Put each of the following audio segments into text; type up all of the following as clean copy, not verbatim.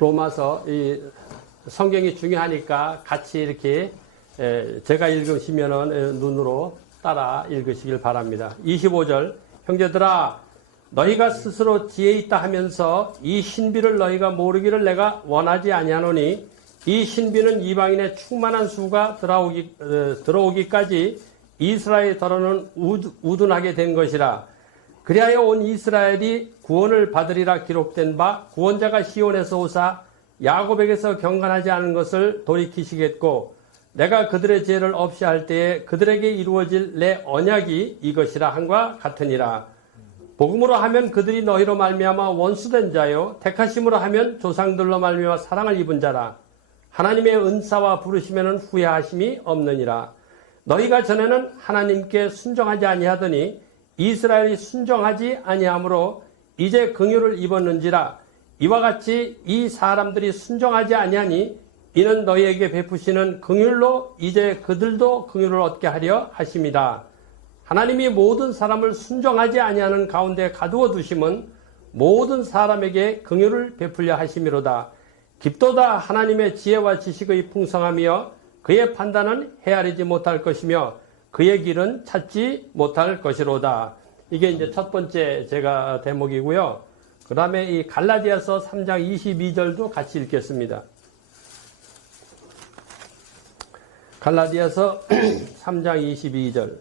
로마서 이 성경이 중요하니까 같이 이렇게 제가 읽으시면은 눈으로 따라 읽으시길 바랍니다. 25절 형제들아 너희가 스스로 지혜 있다 하면서 이 신비를 너희가 모르기를 내가 원하지 아니하노니 이 신비는 이방인의 충만한 수가 들어오기까지 이스라엘의 더러는 우둔하게 된 것이라. 그리하여 온 이스라엘이 구원을 받으리라 기록된 바 구원자가 시온에서 오사 야곱에게서 경건하지 않은 것을 돌이키시겠고 내가 그들의 죄를 없이 할 때에 그들에게 이루어질 내 언약이 이것이라 함과 같으니라. 복음으로 하면 그들이 너희로 말미암아 원수된 자요 택하심으로 하면 조상들로 말미암아 사랑을 입은 자라. 하나님의 은사와 부르시면 후회하심이 없느니라. 너희가 전에는 하나님께 순종하지 아니하더니 이스라엘이 순종하지 아니하므로 이제 긍휼을 입었는지라. 이와 같이 이 사람들이 순종하지 아니하니 이는 너희에게 베푸시는 긍휼로 이제 그들도 긍휼을 얻게 하려 하심이다. 하나님이 모든 사람을 순종하지 아니하는 가운데 가두어 두심은 모든 사람에게 긍휼을 베풀려 하심이로다. 깊도다 하나님의 지혜와 지식의 풍성하며 그의 판단은 헤아리지 못할 것이며 그의 길은 찾지 못할 것이로다. 이게 이제 첫 번째 제가 대목이고요. 그 다음에 이 갈라디아서 3장 22절도 같이 읽겠습니다. 갈라디아서 3장 22절.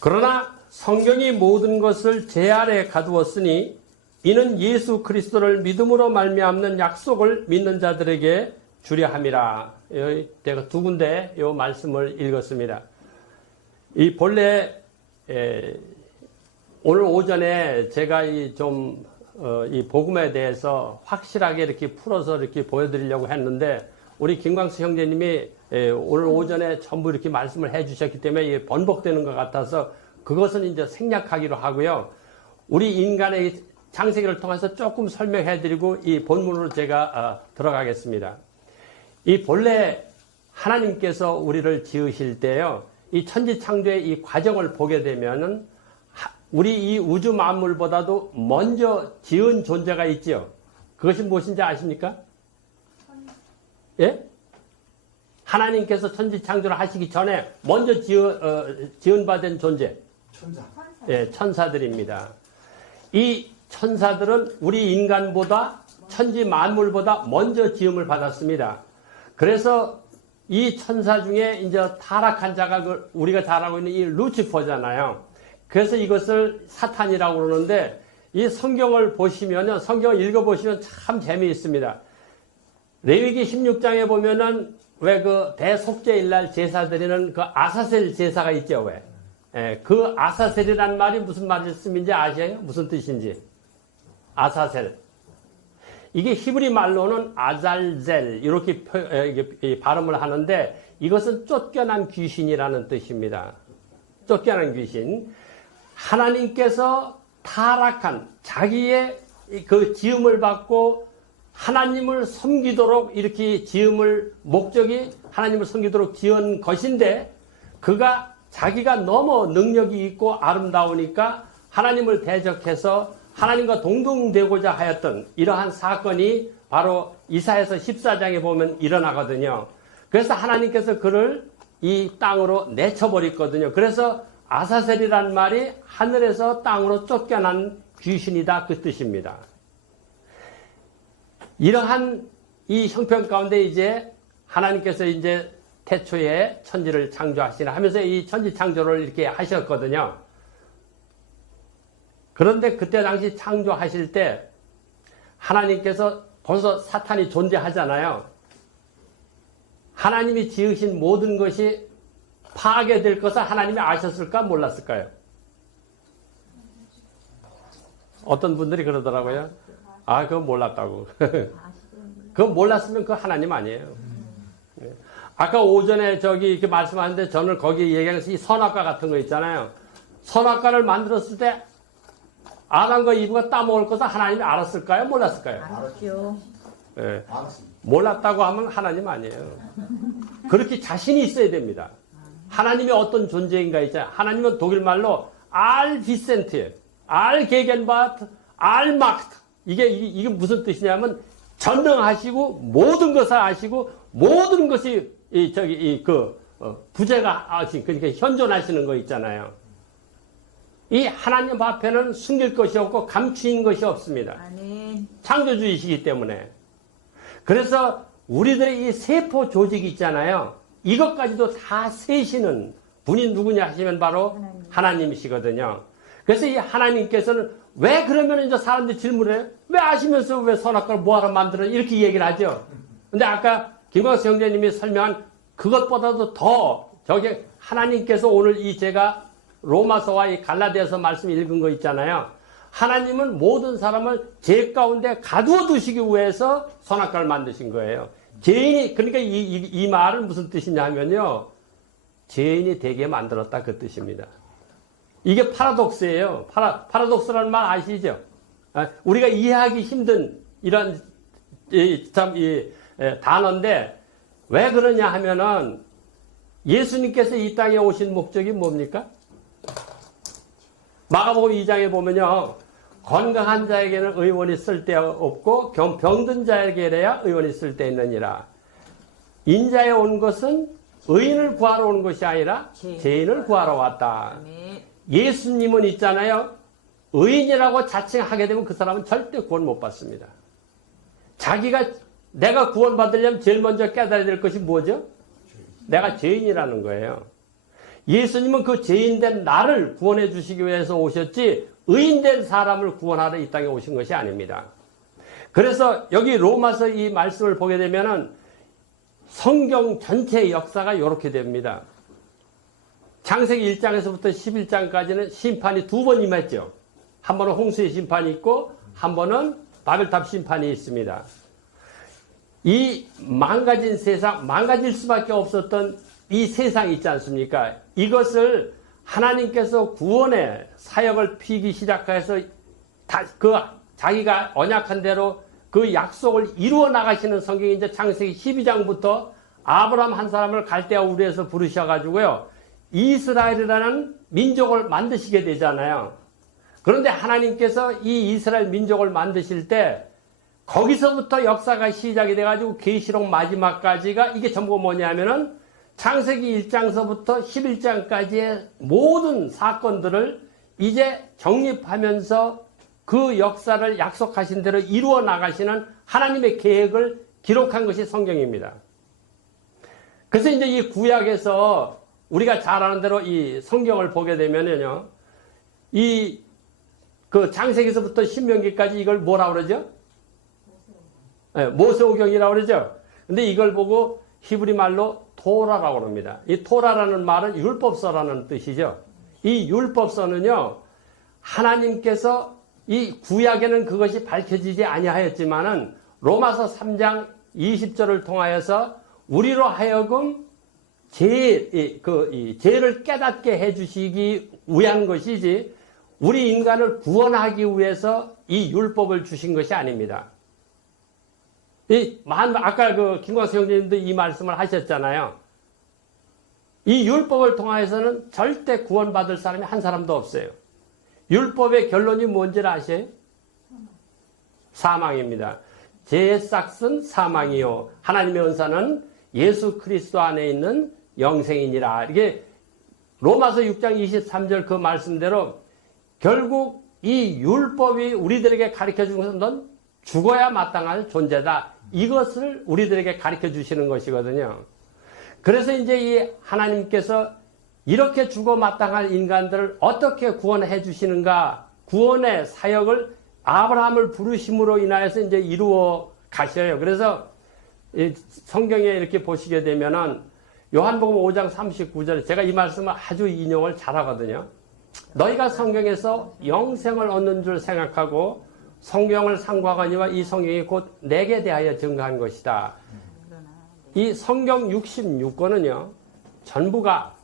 그러나 성경이 모든 것을 제 아래 가두었으니 이는 예수 그리스도를 믿음으로 말미암는 약속을 믿는 자들에게 주려 함이라. 제가 두 군데 이 말씀을 읽었습니다. 이 본래 오늘 오전에 제가 이 복음에 대해서 확실하게 이렇게 풀어서 이렇게 보여드리려고 했는데 우리 김광수 형제님이 오늘 오전에 전부 이렇게 말씀을 해 주셨기 때문에 번복되는 것 같아서 그것은 이제 생략하기로 하고요. 우리 인간의 창세기를 통해서 조금 설명해 드리고 이 본문으로 제가 들어가겠습니다. 이 본래 하나님께서 우리를 지으실 때요. 이 천지창조의 이 과정을 보게 되면은 우리 이 우주 만물보다도 먼저 지은 존재가 있죠. 그것이 무엇인지 아십니까? 예? 하나님께서 천지창조를 하시기 전에 먼저 지은받은 존재. 천사. 예, 천사들입니다. 이 천사들은 우리 인간보다 천지 만물보다 먼저 지음을 받았습니다. 그래서 이 천사 중에 이제 타락한 자가 우리가 잘 알고 있는 이 루치퍼잖아요. 그래서 이것을 사탄이라고 그러는데 이 성경을 보시면요. 성경을 읽어보시면 참 재미있습니다. 레위기 16장에 보면은 왜 그 대속죄일날 제사 드리는 그 아사셀 제사가 있죠. 왜? 예, 그 아사셀이란 말이 무슨 말씀인지 아세요? 무슨 뜻인지. 아사셀. 이게 히브리 말로는 아잘젤 이렇게 발음을 하는데 이것은 쫓겨난 귀신이라는 뜻입니다. 쫓겨난 귀신. 하나님께서 타락한 자기의 그 지음을 받고 하나님을 섬기도록 이렇게 지음을 목적이 하나님을 섬기도록 지은 것인데 그가 자기가 너무 능력이 있고 아름다우니까 하나님을 대적해서 하나님과 동등되고자 하였던 이러한 사건이 바로 이사야서 14장에 보면 일어나거든요. 그래서 하나님께서 그를 이 땅으로 내쳐버렸거든요. 그래서 아사셀이란 말이 하늘에서 땅으로 쫓겨난 귀신이다 그 뜻입니다. 이러한 이 형편 가운데 이제 하나님께서 이제 태초에 천지를 창조하시나 하면서 이 천지 창조를 이렇게 하셨거든요. 그런데 그때 당시 창조하실 때 하나님께서 벌써 사탄이 존재하잖아요. 하나님이 지으신 모든 것이 파괴될 것을 하나님이 아셨을까 몰랐을까요? 어떤 분들이 그러더라고요. 아, 그건 몰랐다고. 그건 몰랐으면 그 하나님 아니에요. 아까 오전에 이렇게 말씀하는데 저는 거기 얘기하면서 이 선악과 같은 거 있잖아요. 선악과를 만들었을 때 아담과 이브가 따먹을 것을 하나님이 알았을까요? 몰랐을까요? 알았죠. 네. 몰랐다고 하면 하나님 아니에요. 그렇게 자신이 있어야 됩니다. 하나님이 어떤 존재인가 있잖아요. 하나님은 독일말로 알비센트예요. 알게겐바트, 알마크트. 이게 무슨 뜻이냐면 전능하시고 모든 것을 아시고 모든 것이 부재가 하신, 그러니까 현존하시는 거 있잖아요. 이 하나님 앞에는 숨길 것이 없고 감추인 것이 없습니다. 아멘. 창조주이시기 때문에. 그래서 우리들의 이 세포 조직이 있잖아요. 이것까지도 다 세시는 분이 누구냐 하시면 바로 하나님이시거든요. 그래서 이 하나님께서는 왜 그러면 이제 사람들이 질문해요? 왜 아시면서 왜 선악과를 뭐하러 만들어? 이렇게 얘기를 하죠. 근데 아까 김광수 형제님이 설명한 그것보다도 더 저게 하나님께서 오늘 이 제가 로마서와 이 갈라디아서 말씀 읽은 거 있잖아요. 하나님은 모든 사람을 죄 가운데 가두어 두시기 위해서 선악과를 만드신 거예요. 죄인이, 그러니까 이 말은 무슨 뜻이냐 하면요. 죄인이 되게 만들었다 그 뜻입니다. 이게 파라독스예요. 파라독스라는 말 아시죠? 우리가 이해하기 힘든 이런 단어인데 왜 그러냐 하면은 예수님께서 이 땅에 오신 목적이 뭡니까? 마가복음 2장에 보면요. 건강한 자에게는 의원이 쓸데없고 병든 자에게야 의원이 쓸데있느니라. 인자에 온 것은 의인을 구하러 온 것이 아니라 죄인을 구하러 왔다. 예수님은 있잖아요. 의인이라고 자칭하게 되면 그 사람은 절대 구원 못 받습니다. 내가 구원 받으려면 제일 먼저 깨달아야 될 것이 뭐죠? 내가 죄인이라는 거예요. 예수님은 그 죄인된 나를 구원해 주시기 위해서 오셨지 의인된 사람을 구원하러 이 땅에 오신 것이 아닙니다. 그래서 여기 로마서 이 말씀을 보게 되면은 성경 전체의 역사가 이렇게 됩니다. 창세기 1장에서부터 11장까지는 심판이 두 번 임했죠. 한 번은 홍수의 심판이 있고 한 번은 바벨탑 심판이 있습니다. 이 망가진 세상, 망가질 수밖에 없었던 이 세상이 있지 않습니까? 이것을 하나님께서 구원의 사역을 피기 시작해서 자기가 언약한 대로 그 약속을 이루어 나가시는 성경이 이제 창세기 12장부터 아브라함 한 사람을 갈대아 우르에서 부르셔가지고요. 이스라엘이라는 민족을 만드시게 되잖아요. 그런데 하나님께서 이 이스라엘 민족을 만드실 때 거기서부터 역사가 시작이 돼가지고 계시록 마지막까지가 이게 전부 뭐냐면은 창세기 1장서부터 11장까지의 모든 사건들을 이제 정립하면서 그 역사를 약속하신 대로 이루어 나가시는 하나님의 계획을 기록한 것이 성경입니다. 그래서 이제 이 구약에서 우리가 잘 아는 대로 이 성경을 보게 되면요. 그 창세기서부터 신명기까지 이걸 뭐라 그러죠? 모세오경이라고 그러죠? 근데 이걸 보고 히브리 말로 토라라고 합니다. 이 토라라는 말은 율법서라는 뜻이죠. 이 율법서는요, 하나님께서 이 구약에는 그것이 밝혀지지 아니하였지만은 로마서 3장 20절을 통하여서 우리로 하여금 죄를 깨닫게 해주시기 위한 것이지 우리 인간을 구원하기 위해서 이 율법을 주신 것이 아닙니다. 아까 김광수 형님도 이 말씀을 하셨잖아요. 이 율법을 통하여서는 절대 구원받을 사람이 한 사람도 없어요. 율법의 결론이 뭔지를 아세요? 사망입니다. 죄의 싹은 사망이요. 하나님의 은사는 예수 그리스도 안에 있는 영생이니라. 이게 로마서 6장 23절 그 말씀대로 결국 이 율법이 우리들에게 가르쳐 주는 것은 넌 죽어야 마땅할 존재다. 이것을 우리들에게 가르쳐 주시는 것이거든요. 그래서 이제 이 하나님께서 이렇게 죽어 마땅할 인간들을 어떻게 구원해 주시는가? 구원의 사역을 아브라함을 부르심으로 인하여서 이제 이루어 가셔요. 그래서 성경에 이렇게 보시게 되면은 요한복음 5장 39절에 제가 이 말씀을 아주 인용을 잘하거든요. 너희가 성경에서 영생을 얻는 줄 생각하고 성경을 상고하거니와 이 성경이 곧 내게 대하여 증거한 것이다. 이 성경 66권은요. 전부가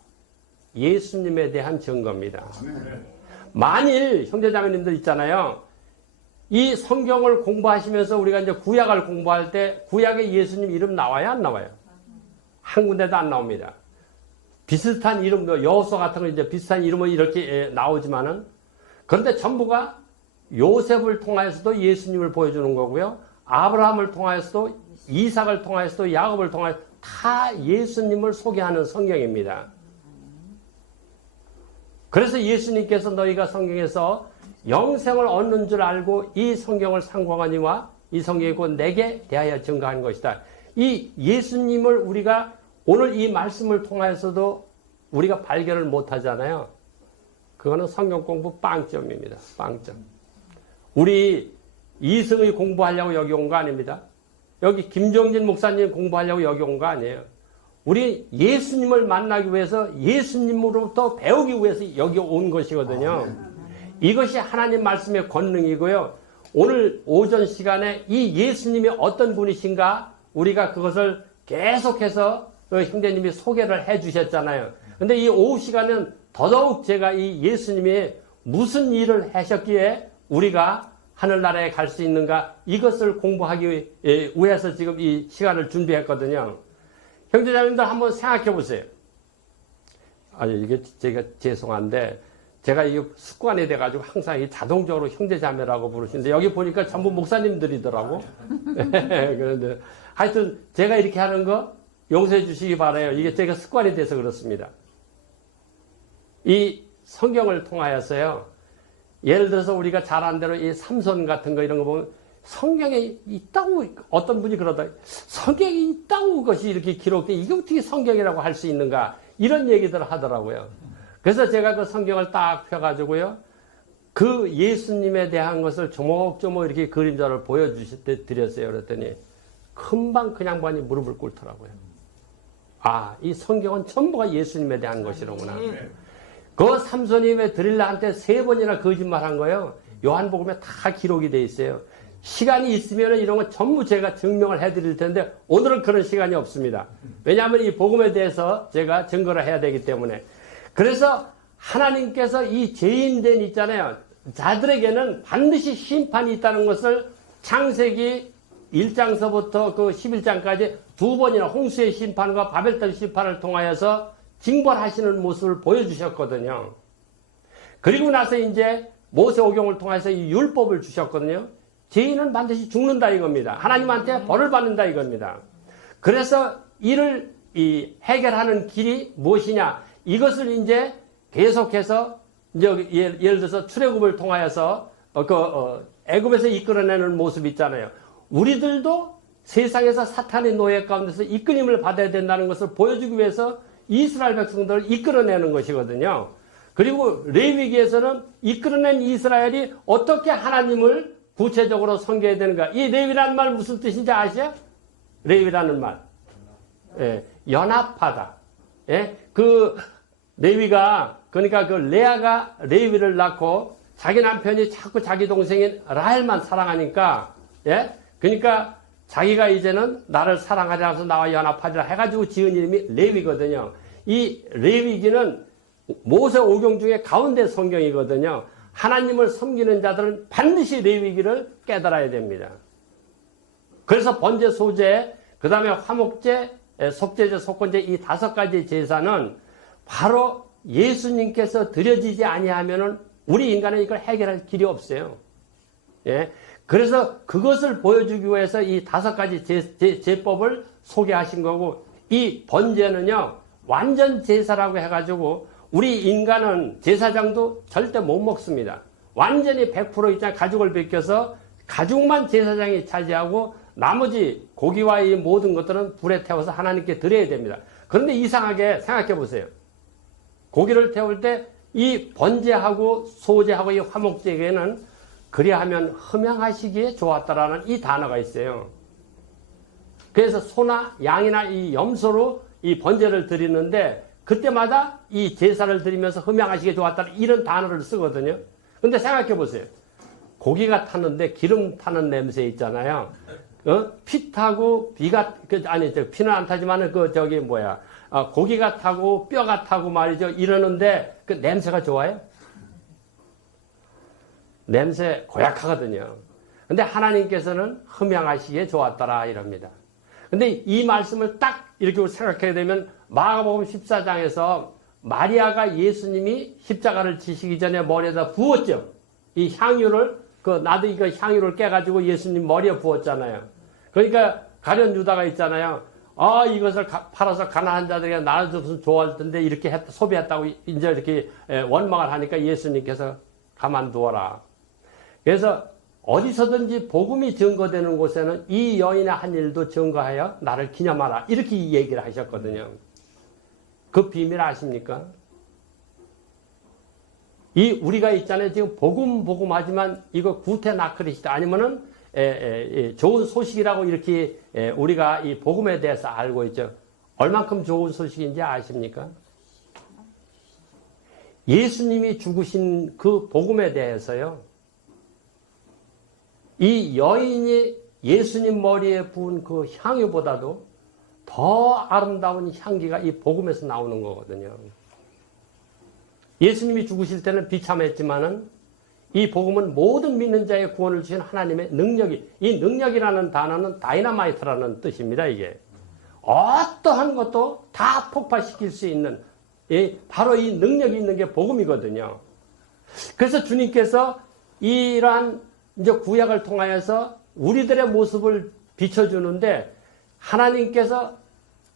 예수님에 대한 증거입니다. 만일 형제자매님들 있잖아요. 이 성경을 공부하시면서 우리가 이제 구약을 공부할 때 구약에 예수님 이름 나와요? 안 나와요? 한 군데도 안 나옵니다. 비슷한 이름, 여호수아 같은 거 이제 비슷한 이름은 이렇게 나오지만은 그런데 전부가 요셉을 통해서도 예수님을 보여주는 거고요. 아브라함을 통하여서도 이삭을 통하여서도 야곱을 통하여 다 예수님을 소개하는 성경입니다. 그래서 예수님께서 너희가 성경에서 영생을 얻는 줄 알고 이 성경을 상고하니와 이 성경이 곧 내게 대하여 증거한 것이다. 이 예수님을 우리가 오늘 이 말씀을 통하여서도 우리가 발견을 못하잖아요. 그거는 성경 공부 빵점입니다. 빵점. 우리 이승의 공부하려고 여기 온 거 아닙니다. 여기 김정진 목사님 공부하려고 여기 온 거 아니에요. 우리 예수님을 만나기 위해서 예수님으로부터 배우기 위해서 여기 온 것이거든요. 이것이 하나님 말씀의 권능이고요. 오늘 오전 시간에 이 예수님이 어떤 분이신가 우리가 그것을 계속해서 형제님이 소개를 해 주셨잖아요. 근데 이 오후 시간은 더더욱 제가 이 예수님이 무슨 일을 하셨기에 우리가 하늘나라에 갈 수 있는가 이것을 공부하기 위해서 지금 이 시간을 준비했거든요. 형제자매님들 한번 생각해 보세요. 아니 이게 제가 죄송한데 제가 이 습관이 돼가지고 항상 이 자동적으로 형제자매라고 부르시는데 여기 보니까 전부 목사님들이더라고. 그런데 하여튼 제가 이렇게 하는 거 용서해 주시기 바라요. 이게 제가 습관이 돼서 그렇습니다. 이 성경을 통하여서요. 예를 들어서 우리가 잘 안 대로 이 삼손 같은 거 이런 거 보면 성경에 있다고 어떤 분이 그러다 성경에 있다고 것이 이렇게 기록돼 이게 어떻게 성경이라고 할 수 있는가 이런 얘기들을 하더라고요. 그래서 제가 그 성경을 딱 펴가지고요. 그 예수님에 대한 것을 조목조목 이렇게 그림자를 보여드렸어요. 그랬더니 금방 그냥 보니 무릎을 꿇더라고요. 아, 이 성경은 전부가 예수님에 대한 것이로구나. 그 삼손이 왜 드릴라한테 3번이나 거짓말한 거예요. 요한복음에 다 기록이 돼 있어요. 시간이 있으면 이런 건 전부 제가 증명을 해드릴 텐데 오늘은 그런 시간이 없습니다. 왜냐하면 이 복음에 대해서 제가 증거를 해야 되기 때문에. 그래서 하나님께서 이 죄인된 있잖아요. 자들에게는 반드시 심판이 있다는 것을 창세기 1장서부터 그 11장까지 2번이나 홍수의 심판과 바벨탑 심판을 통하여서 징벌하시는 모습을 보여주셨거든요. 그리고 나서 이제 모세오경을 통해서 이 율법을 주셨거든요. 죄인은 반드시 죽는다 이겁니다. 하나님한테 벌을 받는다 이겁니다. 그래서 이를 해결하는 길이 무엇이냐? 이것을 이제 계속해서 이제 예를 들어서 출애굽을 통하여서 애굽에서 이끌어내는 모습 있잖아요. 우리들도 세상에서 사탄의 노예 가운데서 이끌림을 받아야 된다는 것을 보여주기 위해서 이스라엘 백성들을 이끌어내는 것이거든요. 그리고 레위기에서는 이끌어낸 이스라엘이 어떻게 하나님을 구체적으로 섬겨야 되는가. 이 레위라는 말 무슨 뜻인지 아시죠? 레위라는 말. 예, 연합하다. 예, 그 레위가 그러니까 그 레아가 레위를 낳고 자기 남편이 자꾸 자기 동생인 라헬만 사랑하니까 예, 그러니까 자기가 이제는 나를 사랑하지 않아서 나와 연합하리라 해가지고 지은 이름이 레위거든요. 이 레위기는 모세오경 중에 가운데 성경이거든요. 하나님을 섬기는 자들은 반드시 레위기를 깨달아야 됩니다. 그래서 번제, 소제, 그 다음에 화목제, 속제제, 속건제 이 5가지 제사는 바로 예수님께서 드려지지 아니하면은 우리 인간은 이걸 해결할 길이 없어요. 예. 그래서 그것을 보여주기 위해서 이 5가지 제법을 소개하신 거고, 이 번제는요, 완전 제사라고 해가지고, 우리 인간은 제사장도 절대 못 먹습니다. 완전히 100% 있잖아요. 가죽을 벗겨서 가죽만 제사장이 차지하고, 나머지 고기와 이 모든 것들은 불에 태워서 하나님께 드려야 됩니다. 그런데 이상하게 생각해 보세요. 고기를 태울 때 이 번제하고 소제하고 이 화목제에는 그리하면 흠양하시기에 좋았다라는 이 단어가 있어요. 그래서 소나 양이나 이 염소로 이 번제를 드리는데 그때마다 이 제사를 드리면서 흠양하시기에 좋았다는 이런 단어를 쓰거든요. 근데 생각해 보세요. 고기가 탔는데 기름 타는 냄새 있잖아요. 피 타고 비가 아니 피는 안 타지만은 고기가 타고 뼈가 타고 말이죠. 이러는데 그 냄새가 좋아요? 냄새 고약하거든요. 근데 하나님께서는 흠양하시기에 좋았더라 이럽니다. 근데 이 말씀을 딱 이렇게 생각하게 되면 마가복음 14장에서 마리아가 예수님이 십자가를 지시기 전에 머리에다 부었죠. 이 향유를 나도 이거 향유를 깨가지고 예수님 머리에 부었잖아요. 그러니까 가룟 유다가 있잖아요. 이것을 팔아서 가난한 자들에게 나눠줬으면 좋아할 텐데 이렇게 소비했다고 이제 이렇게 원망을 하니까 예수님께서 가만두어라. 그래서 어디서든지 복음이 증거되는 곳에는 이 여인의 한 일도 증거하여 나를 기념하라. 이렇게 이 얘기를 하셨거든요. 그 비밀 아십니까? 우리가 있잖아요. 지금 복음 하지만 이거 구테나크리시다. 아니면은 좋은 소식이라고 이렇게 우리가 이 복음에 대해서 알고 있죠. 얼만큼 좋은 소식인지 아십니까? 예수님이 죽으신 그 복음에 대해서요. 이 여인이 예수님 머리에 부은 그 향유보다도 더 아름다운 향기가 이 복음에서 나오는 거거든요. 예수님이 죽으실 때는 비참했지만은 이 복음은 모든 믿는 자의 구원을 주신 하나님의 능력이, 이 능력이라는 단어는 다이너마이트라는 뜻입니다, 이게. 어떠한 것도 다 폭파시킬 수 있는, 바로 이 능력이 있는 게 복음이거든요. 그래서 주님께서 이러한 이제 구약을 통하여서 우리들의 모습을 비춰주는데 하나님께서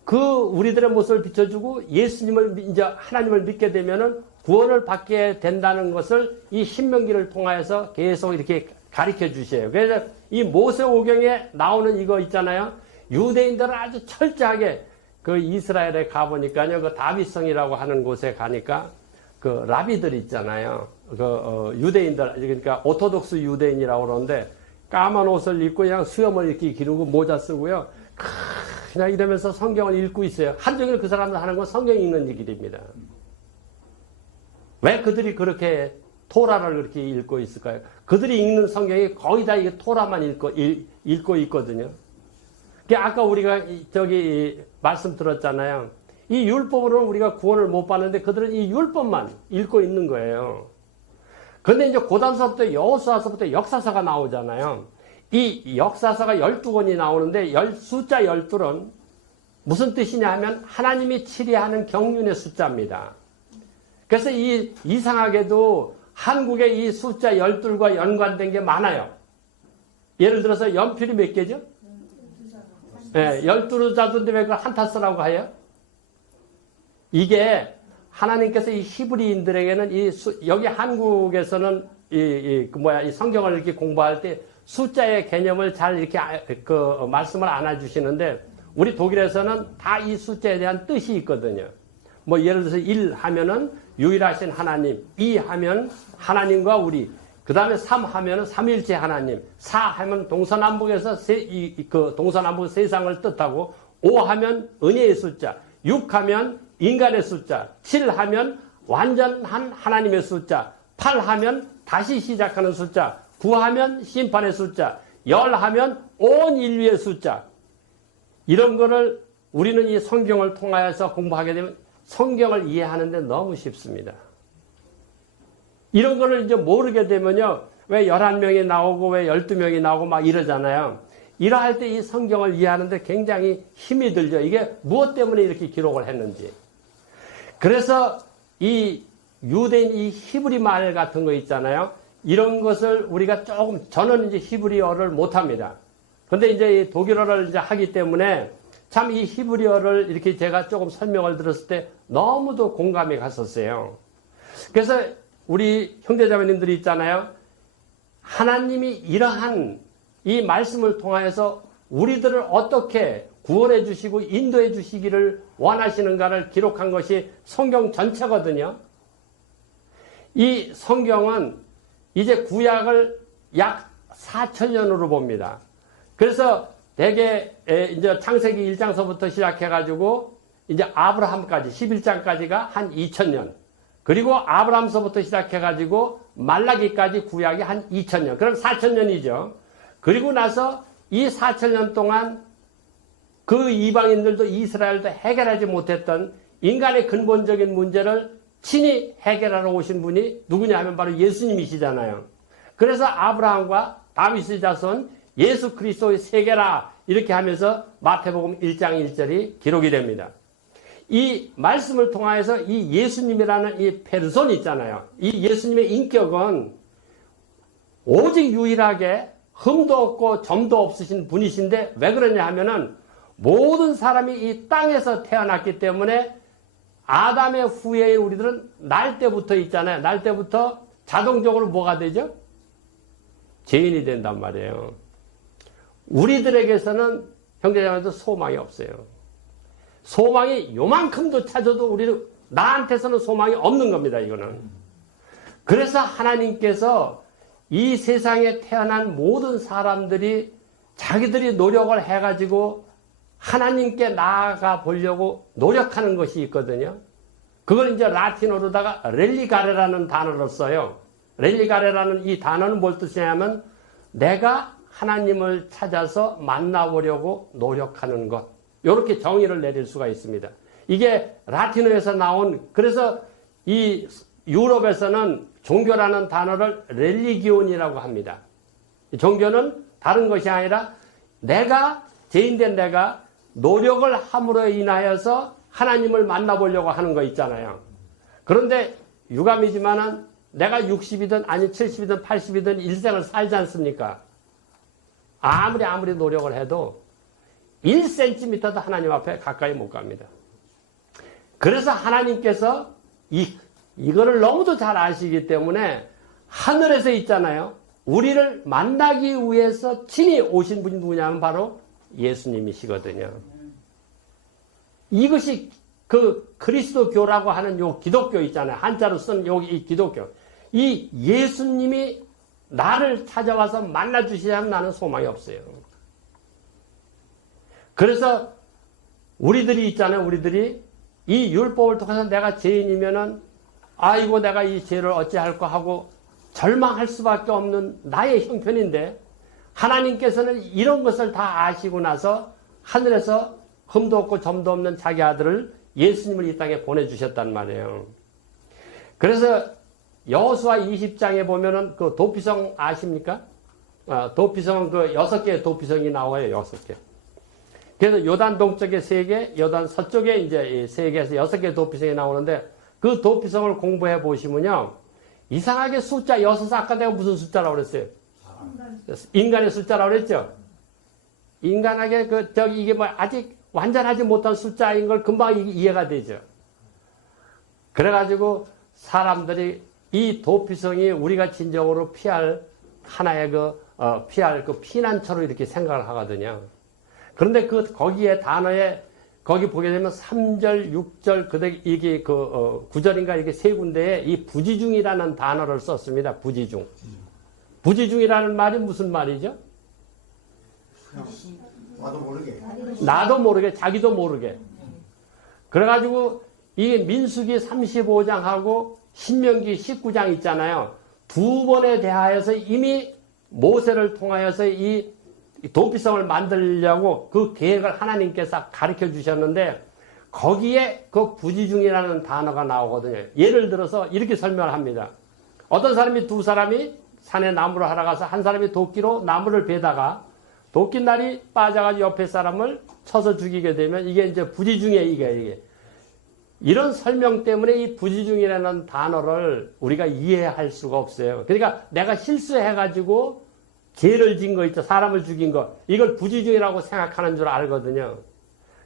그 우리들의 모습을 비춰주고 예수님을 이제 하나님을 믿게 되면은 구원을 받게 된다는 것을 이 신명기를 통하여서 계속 이렇게 가르쳐 주셔요. 그래서 이 모세오경에 나오는 이거 있잖아요. 유대인들은 아주 철저하게 그 이스라엘에 가보니까요. 그 다윗성이라고 하는 곳에 가니까 그 라비들 있잖아요. 유대인들, 그러니까 오토독스 유대인이라고 그러는데 까만 옷을 입고 그냥 수염을 이렇게 기르고 모자 쓰고요. 그냥 이러면서 성경을 읽고 있어요. 하루 종일 그 사람들 하는 건 성경 읽는 일입니다. 왜 그들이 그렇게 토라를 그렇게 읽고 있을까요? 그들이 읽는 성경이 거의 다 이게 토라만 읽고 있거든요. 아까 우리가 말씀 들었잖아요. 이 율법으로는 우리가 구원을 못 받는데 그들은 이 율법만 읽고 있는 거예요. 그런데 이제 고단서부터 여호수아서부터 역사서가 나오잖아요. 이 역사서가 12권이 나오는데 숫자 12은 무슨 뜻이냐 하면 하나님이 치리하는 경륜의 숫자입니다. 그래서 이상하게도 한국의 이 숫자 12과 연관된 게 많아요. 예를 들어서 연필이 몇 개죠? 12자인데 왜 그걸 한타 쓰라고 해요? 이게 하나님께서 이 히브리인들에게는 여기 한국에서는 이 성경을 이렇게 공부할 때 숫자의 개념을 잘 이렇게 말씀을 안 해주시는데 우리 독일에서는 다 이 숫자에 대한 뜻이 있거든요. 예를 들어서 1 하면은 유일하신 하나님, 2 하면 하나님과 우리, 그 다음에 3 하면은 삼일체 하나님, 4 하면 동서남북에서 동서남북 세상을 뜻하고, 5 하면 은혜의 숫자, 6 하면 인간의 숫자, 7 하면 완전한 하나님의 숫자, 8 하면 다시 시작하는 숫자, 9 하면 심판의 숫자, 10 하면 온 인류의 숫자. 이런 거를 우리는 이 성경을 통하여서 공부하게 되면 성경을 이해하는데 너무 쉽습니다. 이런 거를 이제 모르게 되면요. 왜 11명이 나오고 왜 12명이 나오고 막 이러잖아요. 이러할 때 이 성경을 이해하는데 굉장히 힘이 들죠. 이게 무엇 때문에 이렇게 기록을 했는지. 그래서 이 유대인 이 히브리 말 같은 거 있잖아요. 이런 것을 우리가 저는 이제 히브리어를 못합니다. 근데 이제 독일어를 이제 하기 때문에 참 이 히브리어를 이렇게 제가 조금 설명을 들었을 때 너무도 공감이 갔었어요. 그래서 우리 형제자매님들이 있잖아요. 하나님이 이러한 이 말씀을 통하여서 우리들을 어떻게 구원해 주시고 인도해 주시기를 원하시는가를 기록한 것이 성경 전체거든요. 이 성경은 이제 구약을 약 4,000년으로 봅니다. 그래서 대개 이제 창세기 1장서부터 시작해가지고 이제 아브라함까지 11장까지가 한 2000년. 그리고 아브라함서부터 시작해가지고 말라기까지 구약이 한 2000년. 그럼 4000년이죠. 그리고 나서 이 4000년 동안 그 이방인들도 이스라엘도 해결하지 못했던 인간의 근본적인 문제를 친히 해결하러 오신 분이 누구냐 하면 바로 예수님이시잖아요. 그래서 아브라함과 다윗의 자손 예수 그리스도의 세계라 이렇게 하면서 마태복음 1장 1절이 기록이 됩니다. 이 말씀을 통하여서 이 예수님이라는 이 페르손 있잖아요. 이 예수님의 인격은 오직 유일하게 흠도 없고 점도 없으신 분이신데 왜 그러냐 하면은 모든 사람이 이 땅에서 태어났기 때문에 아담의 후에 우리들은 날 때부터 있잖아요. 날 때부터 자동적으로 뭐가 되죠? 죄인이 된단 말이에요. 우리들에게서는 형제자매도 소망이 없어요. 소망이 요만큼도 찾아도 우리는 나한테서는 소망이 없는 겁니다. 이거는. 그래서 하나님께서 이 세상에 태어난 모든 사람들이 자기들이 노력을 해가지고 하나님께 나아가 보려고 노력하는 것이 있거든요. 그걸 이제 라틴어로다가 렐리가레라는 단어를 써요. 렐리가레라는 이 단어는 뭘 뜻이냐면 내가 하나님을 찾아서 만나보려고 노력하는 것. 이렇게 정의를 내릴 수가 있습니다. 이게 라틴어에서 나온, 그래서 이 유럽에서는 종교라는 단어를 렐리기온이라고 합니다. 종교는 다른 것이 아니라 내가, 죄인된 내가 노력을 함으로 인하여서 하나님을 만나보려고 하는 거 있잖아요. 그런데 유감이지만은 내가 60이든 아니 70이든 80이든 일생을 살지 않습니까? 아무리 노력을 해도 1cm도 하나님 앞에 가까이 못 갑니다. 그래서 하나님께서 이거를 너무도 잘 아시기 때문에 하늘에서 있잖아요. 우리를 만나기 위해서 친히 오신 분이 누구냐면 바로 예수님이시거든요. 이것이 그 그리스도교라고 하는 요 기독교 있잖아요. 한자로 쓴 이 기독교. 이 예수님이 나를 찾아와서 만나주시자면 나는 소망이 없어요. 그래서 우리들이 있잖아요. 우리들이 이 율법을 통해서 내가 죄인이면은 아이고 내가 이 죄를 어찌할까 하고 절망할 수밖에 없는 나의 형편인데 하나님께서는 이런 것을 다 아시고 나서 하늘에서 흠도 없고 점도 없는 자기 아들을 예수님을 이 땅에 보내주셨단 말이에요. 그래서 여호수아 20장에 보면은 그 도피성 아십니까? 도피성은 그 6개의 도피성이 나와요. 6개. 그래서 요단 동쪽에 3개, 요단 서쪽에 이제 3개에서 6개의 도피성이 나오는데 그 도피성을 공부해 보시면요. 이상하게 숫자 6, 아까 내가 무슨 숫자라고 그랬어요? 인간의 숫자라고 그랬죠? 인간에게 이게 뭐 아직 완전하지 못한 숫자인 걸 금방 이해가 되죠. 그래가지고 사람들이 이 도피성이 우리가 진정으로 피할 하나의 피할 피난처로 이렇게 생각을 하거든요. 그런데 거기에 단어에 거기 보게 되면 3절, 6절, 이게 9절인가 이렇게 3군데에 이 부지중이라는 단어를 썼습니다. 부지중. 부지중이라는 말이 무슨 말이죠? 나도 모르게, 자기도 모르게. 그래가지고 이게 민수기 35장하고 신명기 19장 있잖아요. 2번에 대하여서 이미 모세를 통하여서 이 도피성을 만들려고 그 계획을 하나님께서 가르쳐 주셨는데 거기에 그 부지중이라는 단어가 나오거든요. 예를 들어서 이렇게 설명을 합니다. 어떤 사람이 2사람이 산에 나무를 하러 가서 한 사람이 도끼로 나무를 베다가 도끼날이 빠져가지고 옆에 사람을 쳐서 죽이게 되면 이게 이제 부지중이에요. 이게. 이런 설명 때문에 이 부지중이라는 단어를 우리가 이해할 수가 없어요. 그러니까 내가 실수해가지고 죄를 진 거 있죠. 사람을 죽인 거. 이걸 부지중이라고 생각하는 줄 알거든요.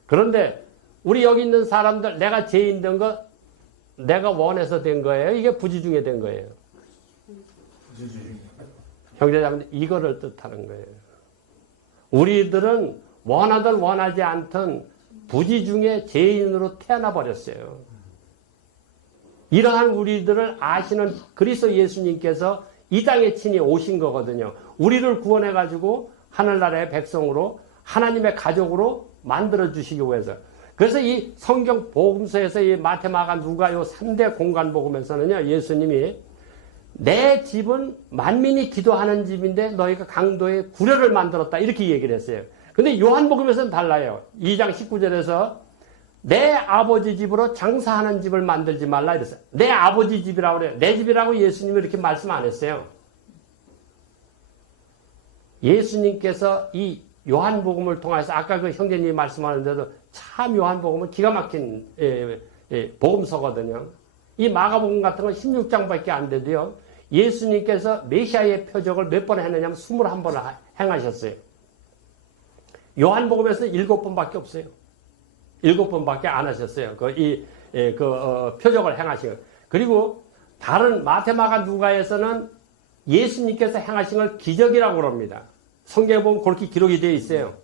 그런데 우리 여기 있는 사람들 내가 죄인 된 거 내가 원해서 된 거예요. 이게 부지중에 된 거예요. 형제자매들 이거를 뜻하는 거예요. 우리들은 원하든 원하지 않든 부지중에 죄인으로 태어나 버렸어요. 이러한 우리들을 아시는 그리스도 예수님께서 이 땅에 친히 오신 거거든요. 우리를 구원해가지고 하늘나라의 백성으로 하나님의 가족으로 만들어 주시기 위해서. 그래서 이 성경 복음서에서 이 마태, 마가, 누가 요 3대 공간 복음에서는요, 예수님이 내 집은 만민이 기도하는 집인데 너희가 강도의 구려를 만들었다. 이렇게 얘기를 했어요. 근데 요한복음에서는 달라요. 2장 19절에서 내 아버지 집으로 장사하는 집을 만들지 말라 이랬어요. 내 아버지 집이라고 그래요. 내 집이라고 예수님이 이렇게 말씀 안 했어요. 예수님께서 이 요한복음을 통해서 아까 그 형제님이 말씀하는데도 참 요한복음은 기가 막힌 복음서거든요. 이 마가복음 같은 건 16장밖에 안 돼도요. 예수님께서 메시아의 표적을 몇 번 했느냐면 21번을 행하셨어요. 요한복음에서 7번밖에 없어요. 7번밖에 안 하셨어요. 표적을 행하신 것. 그리고 다른 마태마가 누가에서는 예수님께서 행하신 걸 기적이라고 그럽니다. 성경에 보면 그렇게 기록이 되어 있어요.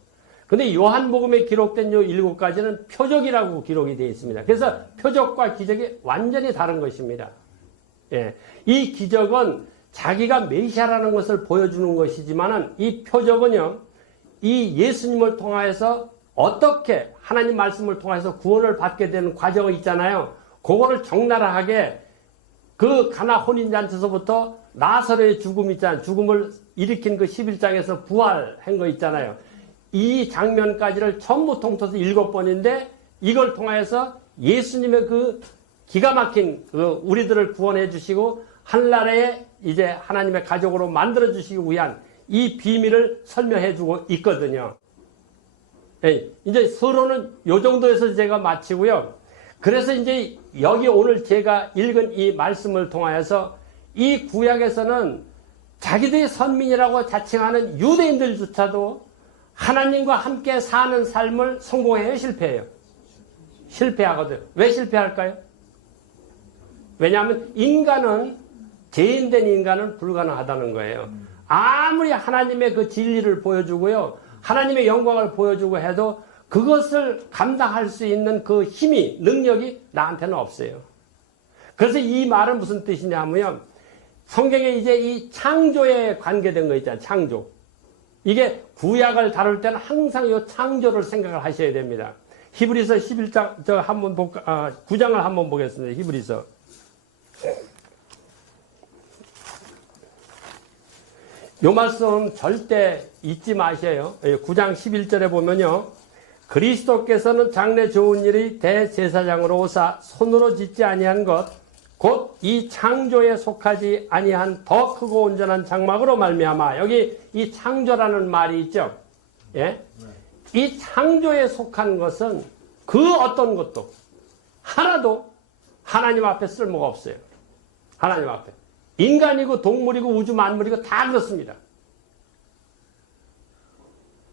근데 요한복음에 기록된 요 7가지는 표적이라고 기록이 되어 있습니다. 그래서 표적과 기적이 완전히 다른 것입니다. 예. 이 기적은 자기가 메시아라는 것을 보여주는 것이지만은 이 표적은요, 이 예수님을 통하여서 어떻게 하나님 말씀을 통해서 구원을 받게 되는 과정이 있잖아요. 그거를 적나라하게 그 가나 혼인잔치에서부터 나사로의 죽음 있잖아요. 죽음을 일으킨 그 11장에서 부활한 거 있잖아요. 이 장면까지를 전부 통틀어서 7번인데 이걸 통하여서 예수님의 그 기가 막힌 우리들을 구원해 주시고 한나라에 이제 하나님의 가족으로 만들어 주시기 위한 이 비밀을 설명해 주고 있거든요. 이제 서론은 요 정도에서 제가 마치고요. 그래서 이제 여기 오늘 제가 읽은 이 말씀을 통하여서 이 구약에서는 자기들이 선민이라고 자칭하는 유대인들조차도 하나님과 함께 사는 삶을 성공해요, 실패해요? 실패하거든요. 왜 실패할까요? 왜냐하면 인간은, 죄인된 인간은 불가능하다는 거예요. 아무리 하나님의 그 진리를 보여주고요, 하나님의 영광을 보여주고 해도 그것을 감당할 수 있는 그 힘이, 능력이 나한테는 없어요. 그래서 이 말은 무슨 뜻이냐면, 성경에 이제 이 창조에 관계된 거 있잖아요, 창조. 이게 구약을 다룰 때는 항상 이 창조를 생각을 하셔야 됩니다. 히브리서 11장, 9장을 한번 보겠습니다. 히브리서. 요 말씀 절대 잊지 마셔요. 9장 11절에 보면요. 그리스도께서는 장래 좋은 일이 대제사장으로 오사 손으로 짓지 아니한 것, 곧 이 창조에 속하지 아니한 더 크고 온전한 장막으로 말미암아. 여기 이 창조라는 말이 있죠. 예? 이 창조에 속한 것은 그 어떤 것도 하나도 하나님 앞에 쓸모가 없어요. 하나님 앞에. 인간이고 동물이고 우주 만물이고 다 그렇습니다.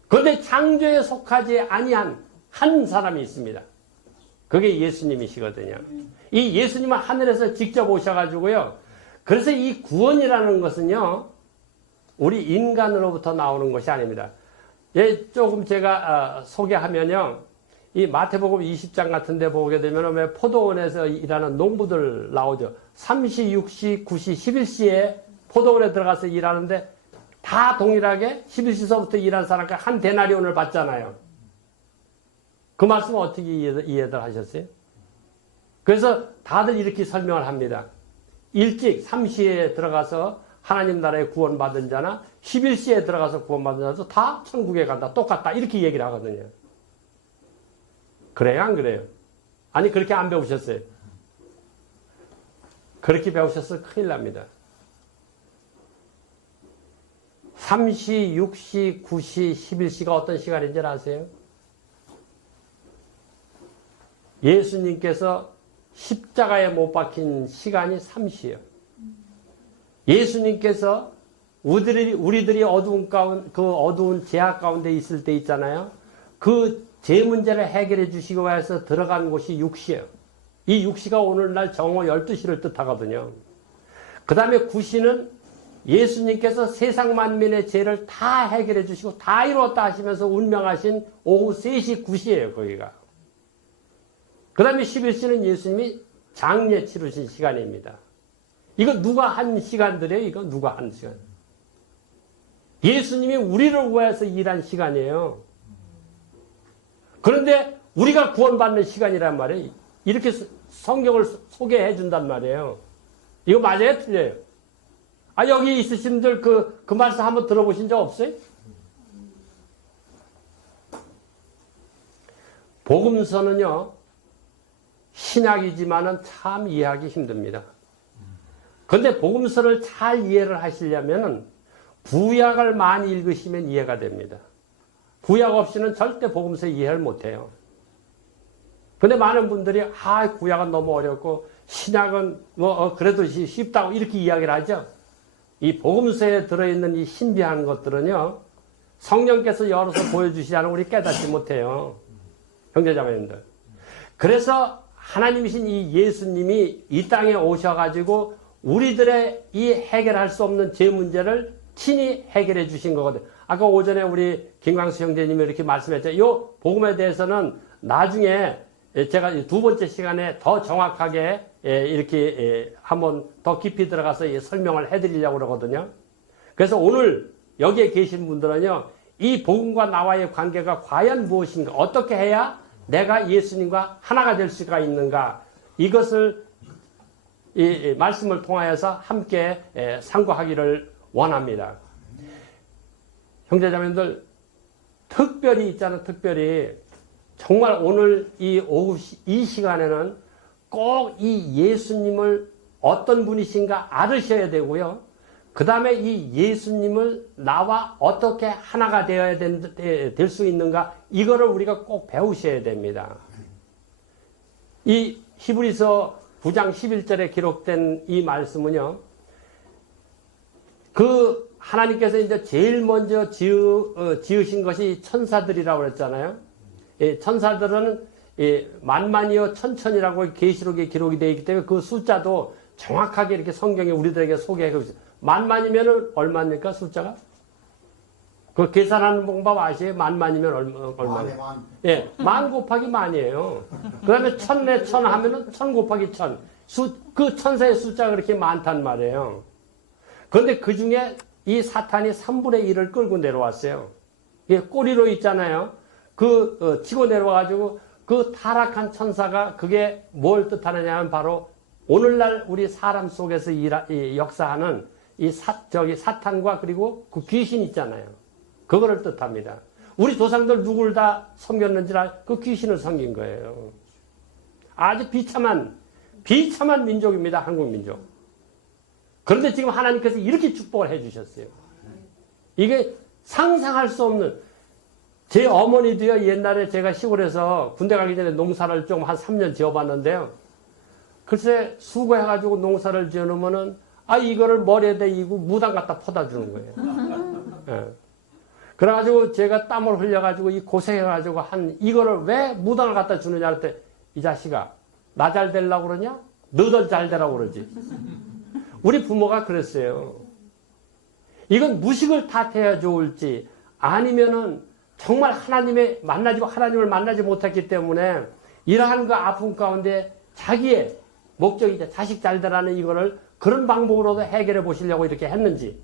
그런데 창조에 속하지 아니한 한 사람이 있습니다. 그게 예수님이시거든요. 이 예수님은 하늘에서 직접 오셔가지고요. 그래서 이 구원이라는 것은요, 우리 인간으로부터 나오는 것이 아닙니다. 예, 조금 제가 소개하면요. 이 마태복음 20장 같은 데 보게 되면 왜 포도원에서 일하는 농부들 나오죠. 3시, 6시, 9시, 11시에 포도원에 들어가서 일하는데 다 동일하게 11시서부터 일한 사람과 한 데나리온을 받잖아요. 그 말씀은 어떻게 이해들 하셨어요? 그래서 다들 이렇게 설명을 합니다. 일찍 3시에 들어가서 하나님 나라에 구원받은 자나 11시에 들어가서 구원받은 자도 다 천국에 간다. 똑같다. 이렇게 얘기를 하거든요. 그래요? 안 그래요? 아니, 그렇게 안 배우셨어요. 그렇게 배우셨으면 큰일 납니다. 3시, 6시, 9시, 11시가 어떤 시간인지 아세요? 예수님께서 십자가에 못 박힌 시간이 3시예요. 예수님께서 우리들이 어두운 제약 가운데 있을 때 있잖아요. 그 제 문제를 해결해 주시기 위해서 들어간 곳이 6시예요. 이 6시가 오늘날 정오 12시를 뜻하거든요. 그 다음에 9시는 예수님께서 세상 만민의 죄를 다 해결해 주시고 다 이루었다 하시면서 운명하신 오후 3시, 9시예요. 거기가. 그 다음에 11시는 예수님이 장례 치르신 시간입니다. 이거 누가 한 시간들이에요? 이거 누가 한 시간? 예수님이 우리를 위해서 일한 시간이에요. 그런데 우리가 구원받는 시간이란 말이에요. 이렇게 성경을 소개해 준단 말이에요. 이거 맞아요? 틀려요? 아, 여기 있으신 분들 그 말씀 한번 들어보신 적 없어요? 복음서는요, 신약이지만은 참 이해하기 힘듭니다. 그런데 복음서를 잘 이해를 하시려면은 구약을 많이 읽으시면 이해가 됩니다. 구약 없이는 절대 복음서 이해를 못해요. 근데 많은 분들이 구약은 너무 어렵고 신약은 그래도 쉽다고 이렇게 이야기를 하죠. 이 복음서에 들어있는 이 신비한 것들은요, 성령께서 열어서 보여주시지 않으면 우리 깨닫지 못해요. 형제자매님들. 그래서 하나님이신 이 예수님이 이 땅에 오셔가지고 우리들의 이 해결할 수 없는 제 문제를 친히 해결해 주신 거거든요. 아까 오전에 우리 김광수 형제님이 이렇게 말씀했죠. 이 복음에 대해서는 나중에 제가 두 번째 시간에 더 정확하게 이렇게 한번 더 깊이 들어가서 설명을 해드리려고 그러거든요. 그래서 오늘 여기에 계신 분들은요, 이 복음과 나와의 관계가 과연 무엇인가, 어떻게 해야 내가 예수님과 하나가 될 수가 있는가, 이것을 이 말씀을 통하여서 함께 상고하기를 원합니다. 형제자매들, 특별히 있잖아요. 특별히 정말 오늘 이 오후 이 시간에는 꼭 이 예수님을 어떤 분이신가 알으셔야 되고요. 그 다음에 이 예수님을 나와 어떻게 하나가 되어야 될 수 있는가, 이거를 우리가 꼭 배우셔야 됩니다. 이 히브리서 9장 11절에 기록된 이 말씀은요, 그 하나님께서 이제 제일 먼저 지으신 것이 천사들이라고 그랬잖아요. 천사들은 만만이요 천천이라고 계시록에 기록이 되어 있기 때문에 그 숫자도 정확하게 이렇게 성경에 우리들에게 소개하고 있어요. 만만이면 얼마입니까, 숫자가? 그 계산하는 방법 아시에요? 만만이면 얼마? 예, 만 곱하기 만이에요. 그 다음에 천내 천 하면은 천 곱하기 천. 그 천사의 숫자가 그렇게 많단 말이에요. 그런데 그 중에 이 사탄이 3분의 1을 끌고 내려왔어요. 이게 꼬리로 있잖아요. 치고 내려와가지고 그 타락한 천사가 그게 뭘 뜻하느냐 하면 바로 오늘날 우리 사람 속에서 역사하는 사탄과 그리고 그 귀신 있잖아요. 그거를 뜻합니다. 우리 조상들 누굴 다 섬겼는지 그 귀신을 섬긴 거예요. 아주 비참한 민족입니다. 한국 민족. 그런데 지금 하나님께서 이렇게 축복을 해 주셨어요. 이게 상상할 수 없는, 제 어머니도요, 옛날에 제가 시골에서 군대 가기 전에 농사를 좀 한 3년 지어봤는데요. 글쎄, 수고해가지고 농사를 지어놓으면은, 이거를 머리에다 이고 무당 갖다 퍼다 주는 거예요. 예. 그래가지고 제가 땀을 흘려가지고 이 고생해가지고 이거를 왜 무당을 갖다 주느냐 할 때, 이 자식아, 나 잘 되려고 그러냐? 너들 잘 되라고 그러지. 우리 부모가 그랬어요. 이건 무식을 탓해야 좋을지, 아니면은 정말 하나님을 만나지 못했기 때문에 이러한 그 아픔 가운데 자기의 목적이자 자식 잘 되라는 이거를 그런 방법으로도 해결해 보시려고 이렇게 했는지.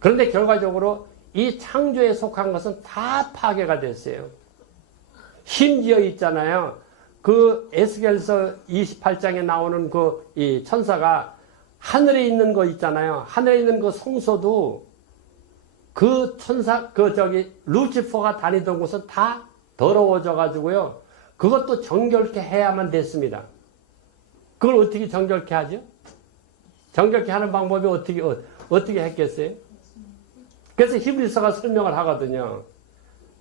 그런데 결과적으로 이 창조에 속한 것은 다 파괴가 됐어요. 심지어 있잖아요. 그 에스겔서 28장에 나오는 이 천사가 하늘에 있는 거 있잖아요. 하늘에 있는 그 성소도 그 천사, 루치퍼가 다니던 곳은 다 더러워져 가지고요. 그것도 정결케 해야만 됐습니다. 그걸 어떻게 정결케 하죠? 정결케 하는 방법이 어떻게 했겠어요? 그래서 히브리서가 설명을 하거든요.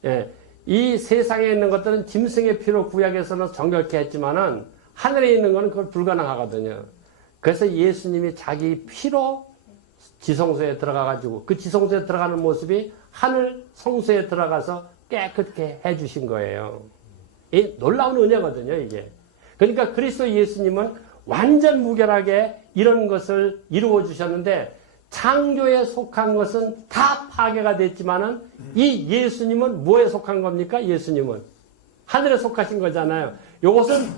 예, 이 세상에 있는 것들은 짐승의 피로 구약에서는 정결케 했지만은 하늘에 있는 것은 그걸 불가능하거든요. 그래서 예수님이 자기 피로 지성소에 들어가가지고 그 지성소에 들어가는 모습이 하늘 성소에 들어가서 깨끗게 해주신 거예요. 이 놀라운 은혜거든요, 이게. 그러니까 그리스도 예수님은 완전 무결하게 이런 것을 이루어 주셨는데, 창조에 속한 것은 다 파괴가 됐지만은 이 예수님은 뭐에 속한 겁니까? 예수님은 하늘에 속하신 거잖아요. 이것은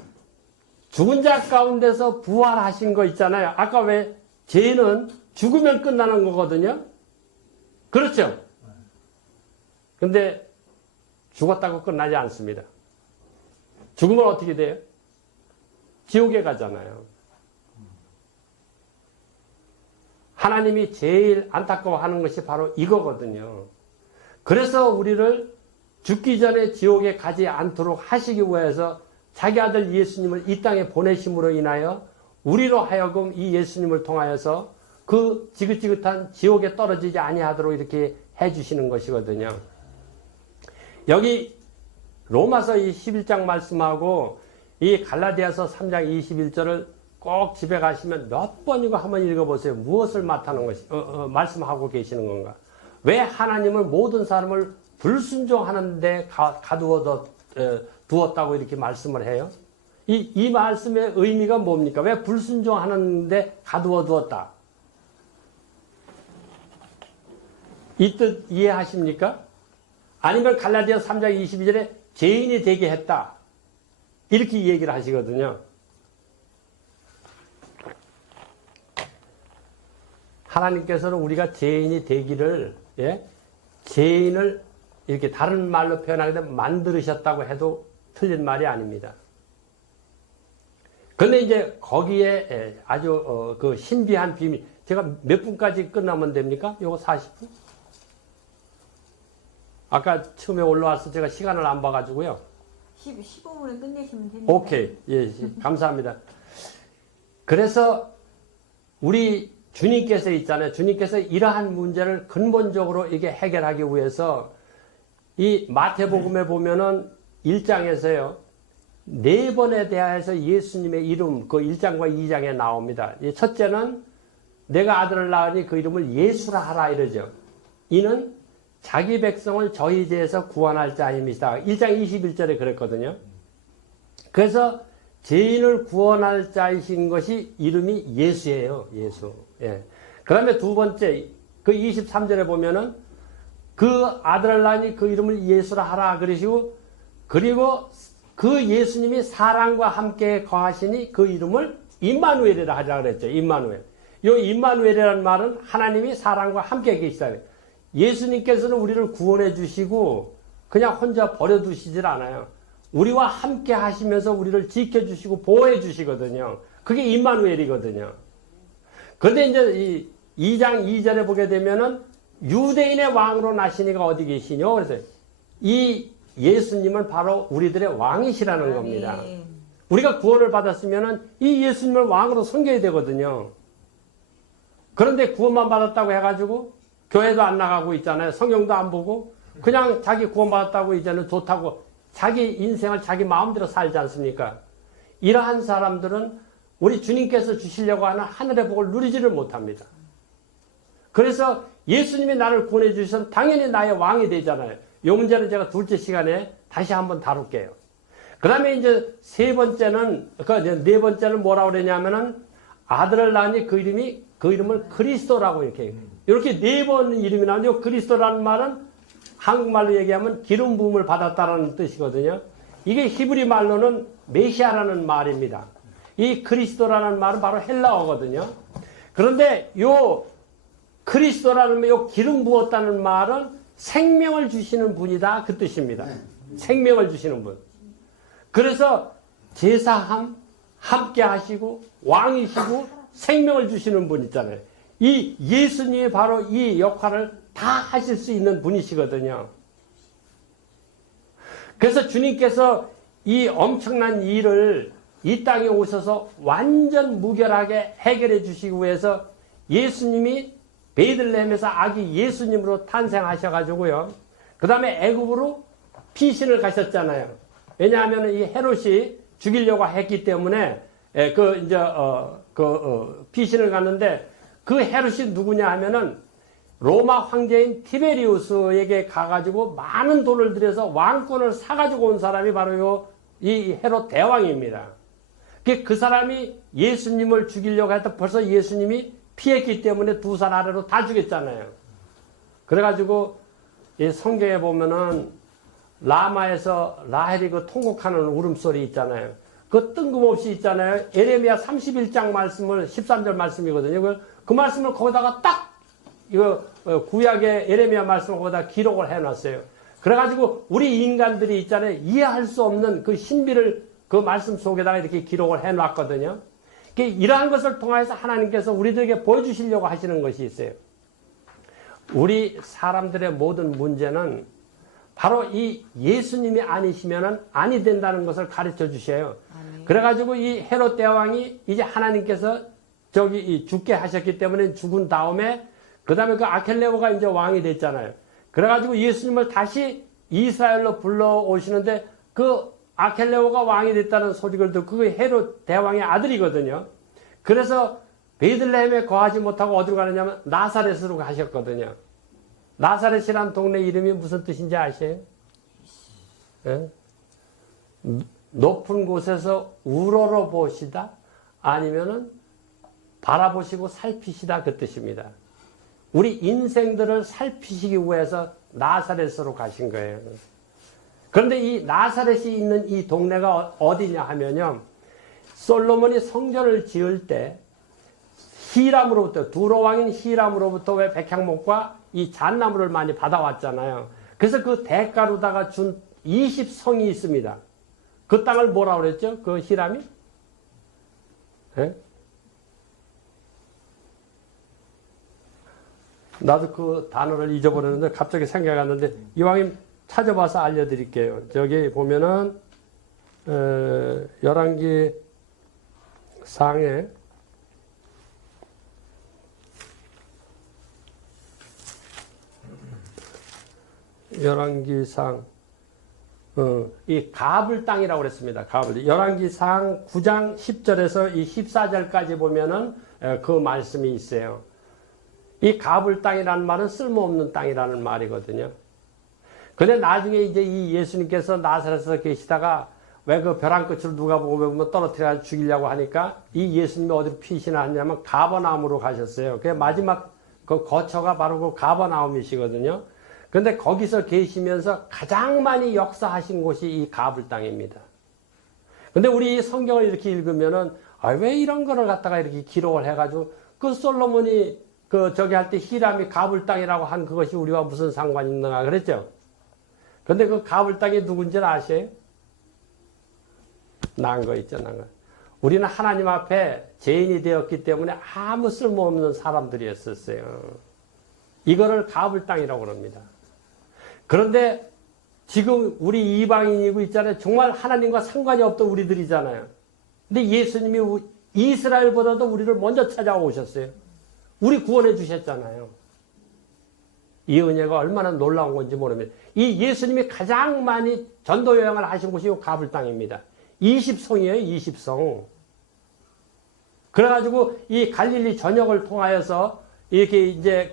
죽은 자 가운데서 부활하신 거 있잖아요. 아까 왜 죄는 죽으면 끝나는 거거든요. 그렇죠? 근데 죽었다고 끝나지 않습니다. 죽으면 어떻게 돼요? 지옥에 가잖아요. 하나님이 제일 안타까워하는 것이 바로 이거거든요. 그래서 우리를 죽기 전에 지옥에 가지 않도록 하시기 위해서 자기 아들 예수님을 이 땅에 보내심으로 인하여 우리로 하여금 이 예수님을 통하여서 그 지긋지긋한 지옥에 떨어지지 아니하도록 이렇게 해주시는 것이거든요. 여기 로마서 이 11장 말씀하고 이 갈라디아서 3장 21절을 꼭 집에 가시면 몇 번이고 한번 읽어보세요. 무엇을 말씀하고 계시는 건가? 왜 하나님을 모든 사람을 불순종하는데 가두어 두었다고 이렇게 말씀을 해요? 이 말씀의 의미가 뭡니까? 왜 불순종하는데 가두어 두었다? 이 뜻 이해하십니까? 아니면 갈라디아 3장 22절에 죄인이 되게 했다. 이렇게 얘기를 하시거든요. 하나님께서는 우리가 죄인이 되기를, 죄인을 이렇게 다른 말로 표현하게 되면 만들으셨다고 해도 틀린 말이 아닙니다. 그런데 이제 거기에 아주 그 신비한 비밀, 제가 몇 분까지 끝나면 됩니까? 요거 40분? 아까 처음에 올라와서 제가 시간을 안 봐가지고요. 15분에 끝내시면 됩니다. 오케이. 예, 감사합니다. 그래서 우리 주님께서 있잖아요. 주님께서 이러한 문제를 근본적으로 이게 해결하기 위해서 이 마태복음에 보면은 1장에서요. 4번에 대하여서 예수님의 이름 그 1장과 2장에 나옵니다. 첫째는 내가 아들을 낳으니 그 이름을 예수라 하라 이러죠. 이는 자기 백성을 저희 죄에서 구원할 자임이다. 1장 21절에 그랬거든요. 그래서 죄인을 구원할 자이신 것이 이름이 예수예요. 예수. 예. 그 다음에 두 번째 그 23절에 보면은 그 아들을 낳으니 그 이름을 예수라 하라 그러시고 그리고 그 예수님이 사랑과 함께 거하시니 그 이름을 임마누엘이라 하라 그랬죠. 임마누엘. 이 임마누엘이라는 말은 하나님이 사랑과 함께 계시다. 예수님께서는 우리를 구원해 주시고 그냥 혼자 버려두시질 않아요. 우리와 함께 하시면서 우리를 지켜주시고 보호해 주시거든요. 그게 임마누엘이거든요. 그런데 이제 이 2장 2절에 보게 되면은 유대인의 왕으로 나시니가 어디 계시뇨? 그래서 이 예수님은 바로 우리들의 왕이시라는 겁니다. 우리가 구원을 받았으면은 이 예수님을 왕으로 섬겨야 되거든요. 그런데 구원만 받았다고 해가지고 교회도 안 나가고 있잖아요. 성경도 안 보고 그냥 자기 구원받았다고 이제는 좋다고 자기 인생을 자기 마음대로 살지 않습니까? 이러한 사람들은 우리 주님께서 주시려고 하는 하늘의 복을 누리지를 못합니다. 그래서 예수님이 나를 구원해 주셔서 당연히 나의 왕이 되잖아요. 이 문제는 제가 둘째 시간에 다시 한번 다룰게요. 그 다음에 이제 네 번째는 뭐라고 그러냐면은 아들을 낳으니 그 이름을 그리스도라고 이렇게 4번 이름이 나오는데 그리스도라는 말은 한국말로 얘기하면 기름 부음을 받았다라는 뜻이거든요. 이게 히브리 말로는 메시아라는 말입니다. 이 그리스도라는 말은 바로 헬라어거든요. 그런데 요 그리스도라는 요 기름 부었다는 말은 생명을 주시는 분이다 그 뜻입니다. 생명을 주시는 분. 그래서 제사함 함께 하시고 왕이시고 생명을 주시는 분 있잖아요. 이 예수님이 바로 이 역할을 다 하실 수 있는 분이시거든요. 그래서 주님께서 이 엄청난 일을 이 땅에 오셔서 완전 무결하게 해결해 주시기 위해서 예수님이 베들레헴에서 아기 예수님으로 탄생하셔가지고요. 그 다음에 애굽으로 피신을 가셨잖아요. 왜냐하면 이 헤롯이 죽이려고 했기 때문에 피신을 갔는데 그 헤롯이 누구냐 하면은 로마 황제인 티베리우스에게 가가지고 많은 돈을 들여서 왕권을 사가지고 온 사람이 바로 이 헤롯 대왕입니다. 그 사람이 예수님을 죽이려고 했다 벌써 예수님이 피했기 때문에 2살 아래로 다 죽였잖아요. 그래가지고 이 성경에 보면은 라마에서 라헬이 그 통곡하는 울음소리 있잖아요. 그 뜬금없이 있잖아요. 에레미야 31장 말씀을 13절 말씀이거든요. 그 말씀을 거기다가 딱 이거 구약의 에레미야 말씀을 거기다 기록을 해놨어요. 그래가지고 우리 인간들이 있잖아요. 이해할 수 없는 그 신비를 그 말씀 속에다가 이렇게 기록을 해놨거든요. 이러한 것을 통해서 하나님께서 우리들에게 보여주시려고 하시는 것이 있어요. 우리 사람들의 모든 문제는 바로 이 예수님이 아니시면은 아니 된다는 것을 가르쳐 주셔요. 그래가지고 이 헤롯 대왕이 이제 하나님께서 죽게 하셨기 때문에 죽은 다음에 그 다음에 그 아켈레오가 이제 왕이 됐잖아요. 그래가지고 예수님을 다시 이스라엘로 불러오시는데 그 아켈레오가 왕이 됐다는 소식을 듣고 그 헤롯 대왕의 아들이거든요. 그래서 베들레헴에 거하지 못하고 어디로 가느냐면 나사렛으로 가셨거든요. 나사렛이란 동네 이름이 무슨 뜻인지 아세요? 예? 높은 곳에서 우러러 보시다 아니면은 바라보시고 살피시다 그 뜻입니다. 우리 인생들을 살피시기 위해서 나사렛으로 가신 거예요. 그런데 이 나사렛이 있는 이 동네가 어디냐 하면요. 솔로몬이 성전을 지을 때 히람으로부터 두로왕인 히람으로부터 왜 백향목과 이 잣나무를 많이 받아왔잖아요. 그래서 그 대가로다가 준 20성이 있습니다. 그 땅을 뭐라 그랬죠? 그 히람이? 예? 나도 그 단어를 잊어버렸는데 갑자기 생각이 났는데 이왕이면 찾아봐서 알려드릴게요. 저기 보면은 열왕기 상에 열왕기상 이 가불 땅이라고 그랬습니다. 가불. 열왕기상 9장 10절에서 이 14절까지 보면은 그 말씀이 있어요. 이 가불 땅이라는 말은 쓸모없는 땅이라는 말이거든요. 근데 나중에 이제 이 예수님께서 나사렛에서 계시다가 왜 그 벼랑 끝으로 누가 보면 떨어뜨려 죽이려고 하니까 이 예수님이 어디로 피신하냐면 가버나움으로 가셨어요. 그 마지막 그 거처가 바로 그 가버나움이시거든요. 근데 거기서 계시면서 가장 많이 역사하신 곳이 이 가불 땅입니다. 근데 우리 성경을 이렇게 읽으면은 왜 이런 거를 갖다가 이렇게 기록을 해가지고 그 솔로몬이 그 저기 할 때 히람이 가불 땅이라고 한 그것이 우리와 무슨 상관이 있는가 그랬죠? 근데 그 가불 땅이 누군지는 아세요? 난 거 있죠, 난 거. 우리는 하나님 앞에 죄인이 되었기 때문에 아무 쓸모없는 사람들이었었어요. 이거를 가불 땅이라고 그럽니다. 그런데 지금 우리 이방인이고 있잖아요. 정말 하나님과 상관이 없던 우리들이잖아요. 근데 예수님이 이스라엘보다도 우리를 먼저 찾아오셨어요. 우리 구원해 주셨잖아요. 이 은혜가 얼마나 놀라운 건지 모릅니다. 이 예수님이 가장 많이 전도 여행을 하신 곳이 가불 땅입니다. 20성이에요, 20성. 그래가지고 이 갈릴리 전역을 통하여서 이렇게 이제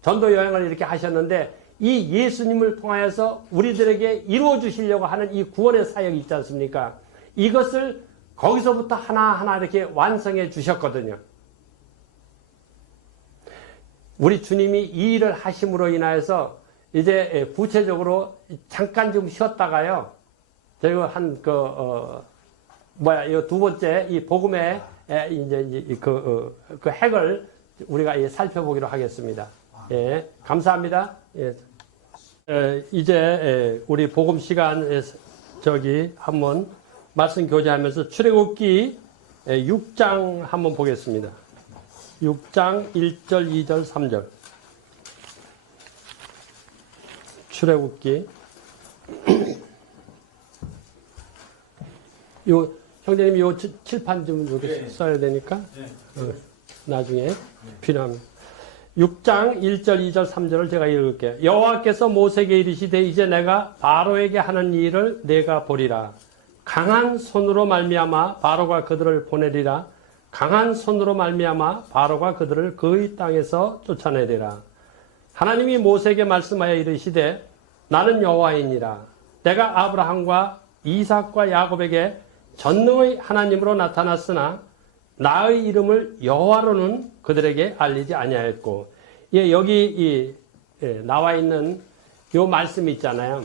전도 여행을 이렇게 하셨는데 이 예수님을 통하여서 우리들에게 이루어 주시려고 하는 이 구원의 사역이 있지 않습니까? 이것을 거기서부터 하나하나 이렇게 완성해 주셨거든요. 우리 주님이 이 일을 하심으로 인하여서 이제 구체적으로 잠깐 좀 쉬었다가요. 저희가 이 두 번째 이 복음의 이제 그 핵을 우리가 살펴보기로 하겠습니다. 예, 감사합니다. 예. 이제 우리 복음 시간 저기 한번 말씀 교제하면서 출애굽기 6장 한번 보겠습니다. 6장 1절, 2절, 3절. 출애굽기. 요 형제님 요 칠판 좀 이렇게 써야 되니까 나중에 필요하면. 6장 1절, 2절, 3절을 제가 읽을게요. 여호와께서 모세에게 이르시되 이제 내가 바로에게 하는 일을 내가 보리라. 강한 손으로 말미암아 바로가 그들을 보내리라. 강한 손으로 말미암아 바로가 그들을 그의 땅에서 쫓아내리라. 하나님이 모세에게 말씀하여 이르시되 나는 여호와이니라. 내가 아브라함과 이삭과 야곱에게 전능의 하나님으로 나타났으나 나의 이름을 여호와로는 그들에게 알리지 아니하였고. 예, 여기 나와 있는 요 말씀 있잖아요.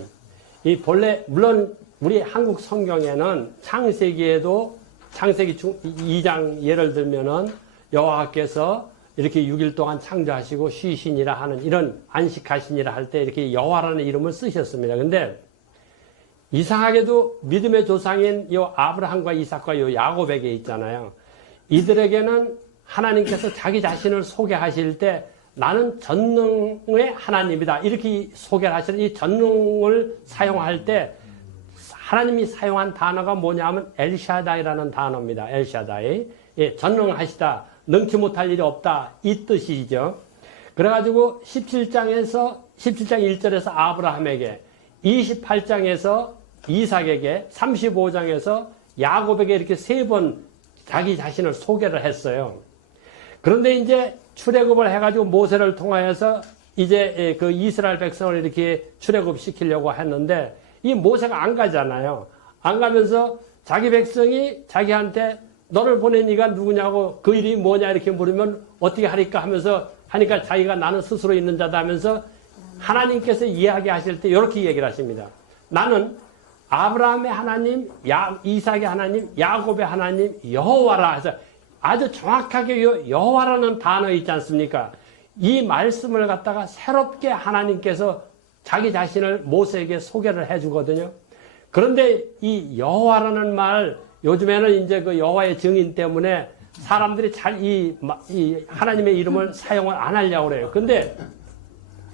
이 본래 물론 우리 한국 성경에는 창세기에도 창세기 2장 예를 들면은 여호와께서 이렇게 6일 동안 창조하시고 쉬시니라 하는 이런 안식하시니라 할 때 이렇게 여호와라는 이름을 쓰셨습니다. 근데 이상하게도 믿음의 조상인 요 아브라함과 이삭과 요 야곱에게 있잖아요. 이들에게는 하나님께서 자기 자신을 소개하실 때 나는 전능의 하나님이다. 이렇게 소개를 하시는 이 전능을 사용할 때 하나님이 사용한 단어가 뭐냐 하면 엘샤다이라는 단어입니다. 엘샤다이. 예, 전능하시다. 능치 못할 일이 없다. 이 뜻이죠. 그래가지고 17장 1절에서 아브라함에게, 28장에서 이삭에게, 35장에서 야곱에게 이렇게 세 번 자기 자신을 소개를 했어요. 그런데 이제 출애굽을 해가지고 모세를 통하여서 이제 그 이스라엘 백성을 이렇게 출애굽시키려고 했는데 이 모세가 안 가잖아요. 안 가면서 자기 백성이 자기한테 너를 보낸 이가 누구냐고 그 이름이 뭐냐 이렇게 물으면 어떻게 하리까 하면서 하니까 자기가 나는 스스로 있는 자다 하면서 하나님께서 이야기하실 때 이렇게 얘기를 하십니다. 나는 아브라함의 하나님, 이삭의 하나님, 야곱의 하나님 여호와라 해서 아주 정확하게 여호와라는 단어 있지 않습니까? 이 말씀을 갖다가 새롭게 하나님께서 자기 자신을 모세에게 소개를 해주거든요. 그런데 이 여호와라는 말 요즘에는 이제 그 여호와의 증인 때문에 사람들이 잘 이 하나님의 이름을 사용을 안 하려고 그래요. 근데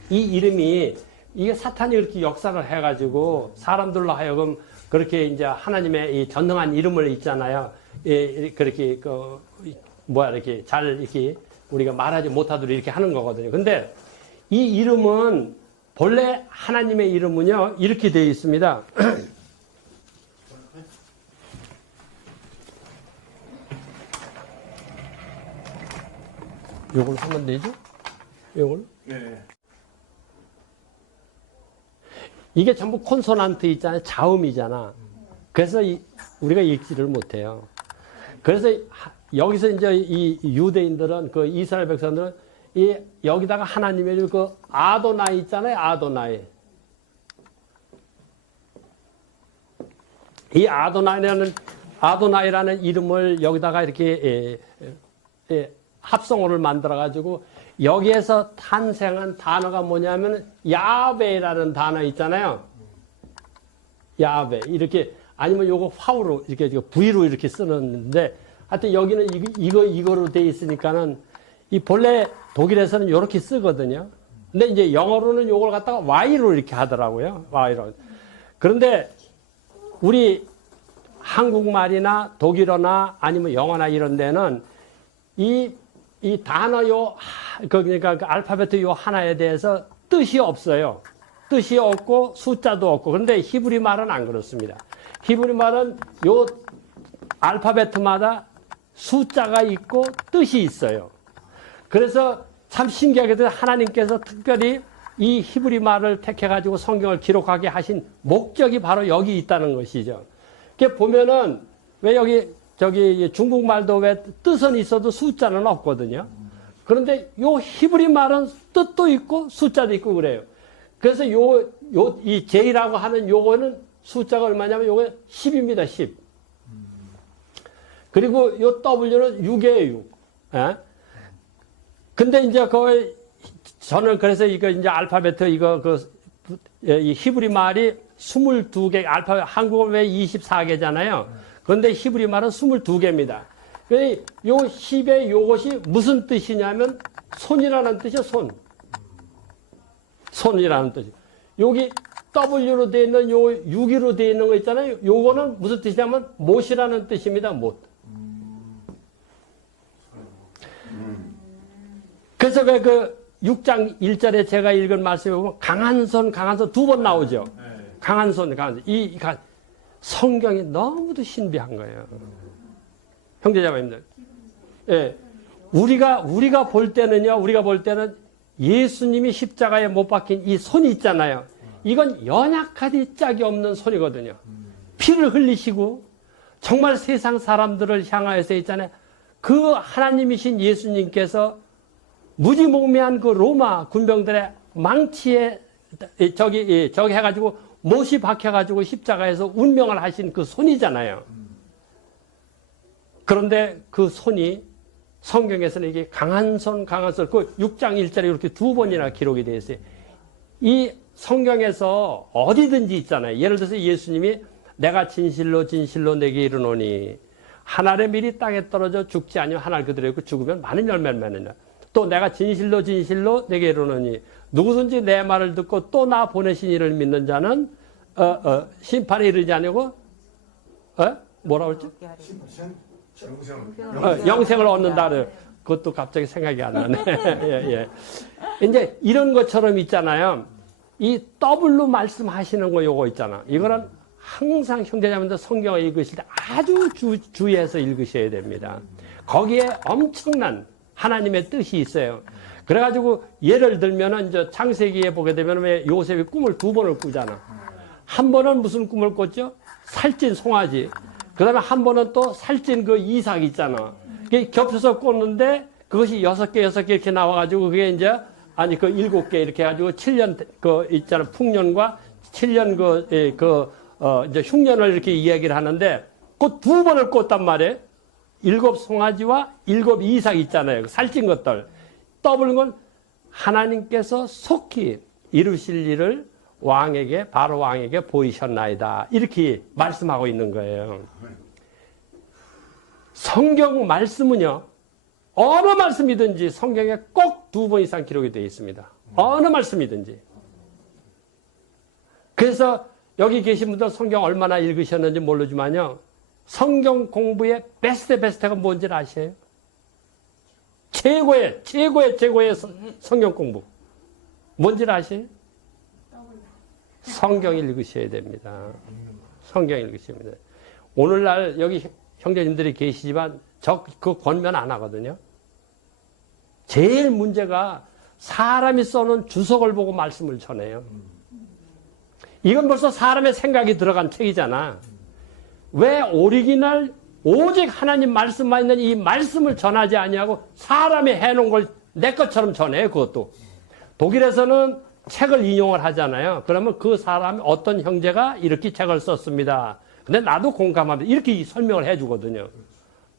이 이름이 이게 사탄이 이렇게 역사를 해가지고 사람들로 하여금 그렇게 이제 하나님의 이 전능한 이름을 있잖아요. 그렇게 이렇게 잘 이렇게 우리가 말하지 못하도록 이렇게 하는 거거든요. 근데 이 이름은 본래 하나님의 이름은요 이렇게 되어 있습니다. 요걸 하면 되죠? 요걸? 네. 이게 전부 콘소넌트 있잖아요. 자음이잖아. 그래서 우리가 읽지를 못해요. 그래서 여기서 이제 이 유대인들은 그 이스라엘 백성들은 여기다가 하나님의 그 아도나이 있잖아요. 이 아도나이라는 이름을 여기다가 이렇게 합성어를 만들어 가지고 여기에서 탄생한 단어가 뭐냐면 야베라는 단어 있잖아요. 야베 이렇게 아니면 요거 화우로 이렇게 V로 이렇게 쓰는데 하여튼 여기는 이거로 돼 있으니까는 이 본래 독일에서는 이렇게 쓰거든요. 근데 이제 영어로는 요걸 갖다가 Y로 이렇게 하더라고요. Y로. 그런데 우리 한국말이나 독일어나 아니면 영어나 이런 데는 이 단어 그러니까 그 알파벳 요 하나에 대해서 뜻이 없어요. 뜻이 없고 숫자도 없고. 그런데 히브리 말은 안 그렇습니다. 히브리 말은 요 알파벳마다 숫자가 있고 뜻이 있어요. 그래서 참 신기하게도 하나님께서 특별히 이 히브리 말을 택해가지고 성경을 기록하게 하신 목적이 바로 여기 있다는 것이죠. 이렇게 보면은 왜 저기 중국말도 왜 뜻은 있어도 숫자는 없거든요. 그런데 요 히브리 말은 뜻도 있고 숫자도 있고 그래요. 그래서 이 J라고 하는 요거는 숫자가 얼마냐면 요거 10입니다. 10. 그리고 요 W는 6이에요. 6. 예? 근데 이제 저는 그래서 이거 이제 알파벳 이 히브리 말이 22개, 한국어는 왜 24개잖아요. 그런데 히브리 말은 22개입니다. 요 10의 요것이 무슨 뜻이냐면 손이라는 뜻이요, 손. 손이라는 뜻이. 여기 W로 되어 있는 요 6으로 되어 있는 거 있잖아요. 요거는 무슨 뜻이냐면 못이라는 뜻입니다, 못. 그래서 왜 그 6장 1절에 제가 읽은 말씀에 보면 강한 손 두 번 나오죠. 강한 손. 성경이 너무도 신비한 거예요. 형제자매님들. 예. 우리가 볼 때는요, 예수님이 십자가에 못 박힌 이 손이 있잖아요. 이건 연약하디 짝이 없는 손이거든요. 피를 흘리시고, 정말 세상 사람들을 향하여서 있잖아요. 그 하나님이신 예수님께서 무지몽매한 그 로마 군병들의 망치에 저기 해가지고 못이 박혀가지고 십자가에서 운명을 하신 그 손이잖아요. 그런데 그 손이 성경에서는 이게 강한 손, 그 6장 1절에 이렇게 두 번이나 기록이 되어 있어요. 이 성경에서 어디든지 있잖아요. 예를 들어서 예수님이 내가 진실로 내게 이르노니 한 알의 밀이 땅에 떨어져 죽지 아니면 한 알 그대로 있고 죽으면 많은 열매를 맺느냐. 또 내가 진실로 내게 이르노니 누구든지 내 말을 듣고 또 나 보내신 이를 믿는 자는 심판에 이르지 아니고 뭐라고 했죠? 영생을 얻는다. 그것도 갑자기 생각이 안 나네. 예. 이제 이런 것처럼 있잖아요. 이 W로 말씀하시는 거 요거 있잖아. 이거는 항상 형제자매들 성경을 읽으실 때 아주 주의해서 읽으셔야 됩니다. 거기에 엄청난 하나님의 뜻이 있어요. 그래가지고 예를 들면은 이제 창세기에 보게 되면 왜 요셉이 꿈을 2번을 꾸잖아. 한 번은 무슨 꿈을 꿨죠? 살찐 송아지. 그 다음에 한 번은 또 살찐 그 이삭 있잖아. 그게 겹쳐서 꿨는데 그것이 6개 이렇게 나와가지고 그게 이제 아니 그 7개 이렇게 해가지고 7년 그 있잖아. 풍년과 7년 이제 흉년을 이렇게 이야기를 하는데 그 2번을 꿨단 말이에요. 7 송아지와 7 이삭 있잖아요. 살찐 것들. 떠버린 건 하나님께서 속히 이루실 일을 왕에게, 바로 왕에게 보이셨나이다. 이렇게 말씀하고 있는 거예요. 성경 말씀은요, 어느 말씀이든지 성경에 꼭 2번 이상 기록이 되어 있습니다. 어느 말씀이든지. 그래서 여기 계신 분들 성경 얼마나 읽으셨는지 모르지만요, 성경 공부의 베스트가 뭔지 아세요? 최고의 성경 공부. 뭔지 아세요? 성경 읽으셔야 됩니다. 성경 읽으셔야 됩니다. 오늘날 여기 형제님들이 계시지만 저 그 권면 안 하거든요. 제일 문제가 사람이 써놓은 주석을 보고 말씀을 전해요. 이건 벌써 사람의 생각이 들어간 책이잖아. 왜 오리지널 오직 하나님 말씀만 있는 이 말씀을 전하지 아니하고 사람이 해놓은 걸 내 것처럼 전해. 그것도 독일에서는 책을 인용을 하잖아요. 그러면 그 사람이 어떤 형제가 이렇게 책을 썼습니다. 근데 나도 공감합니다. 이렇게 설명을 해주거든요.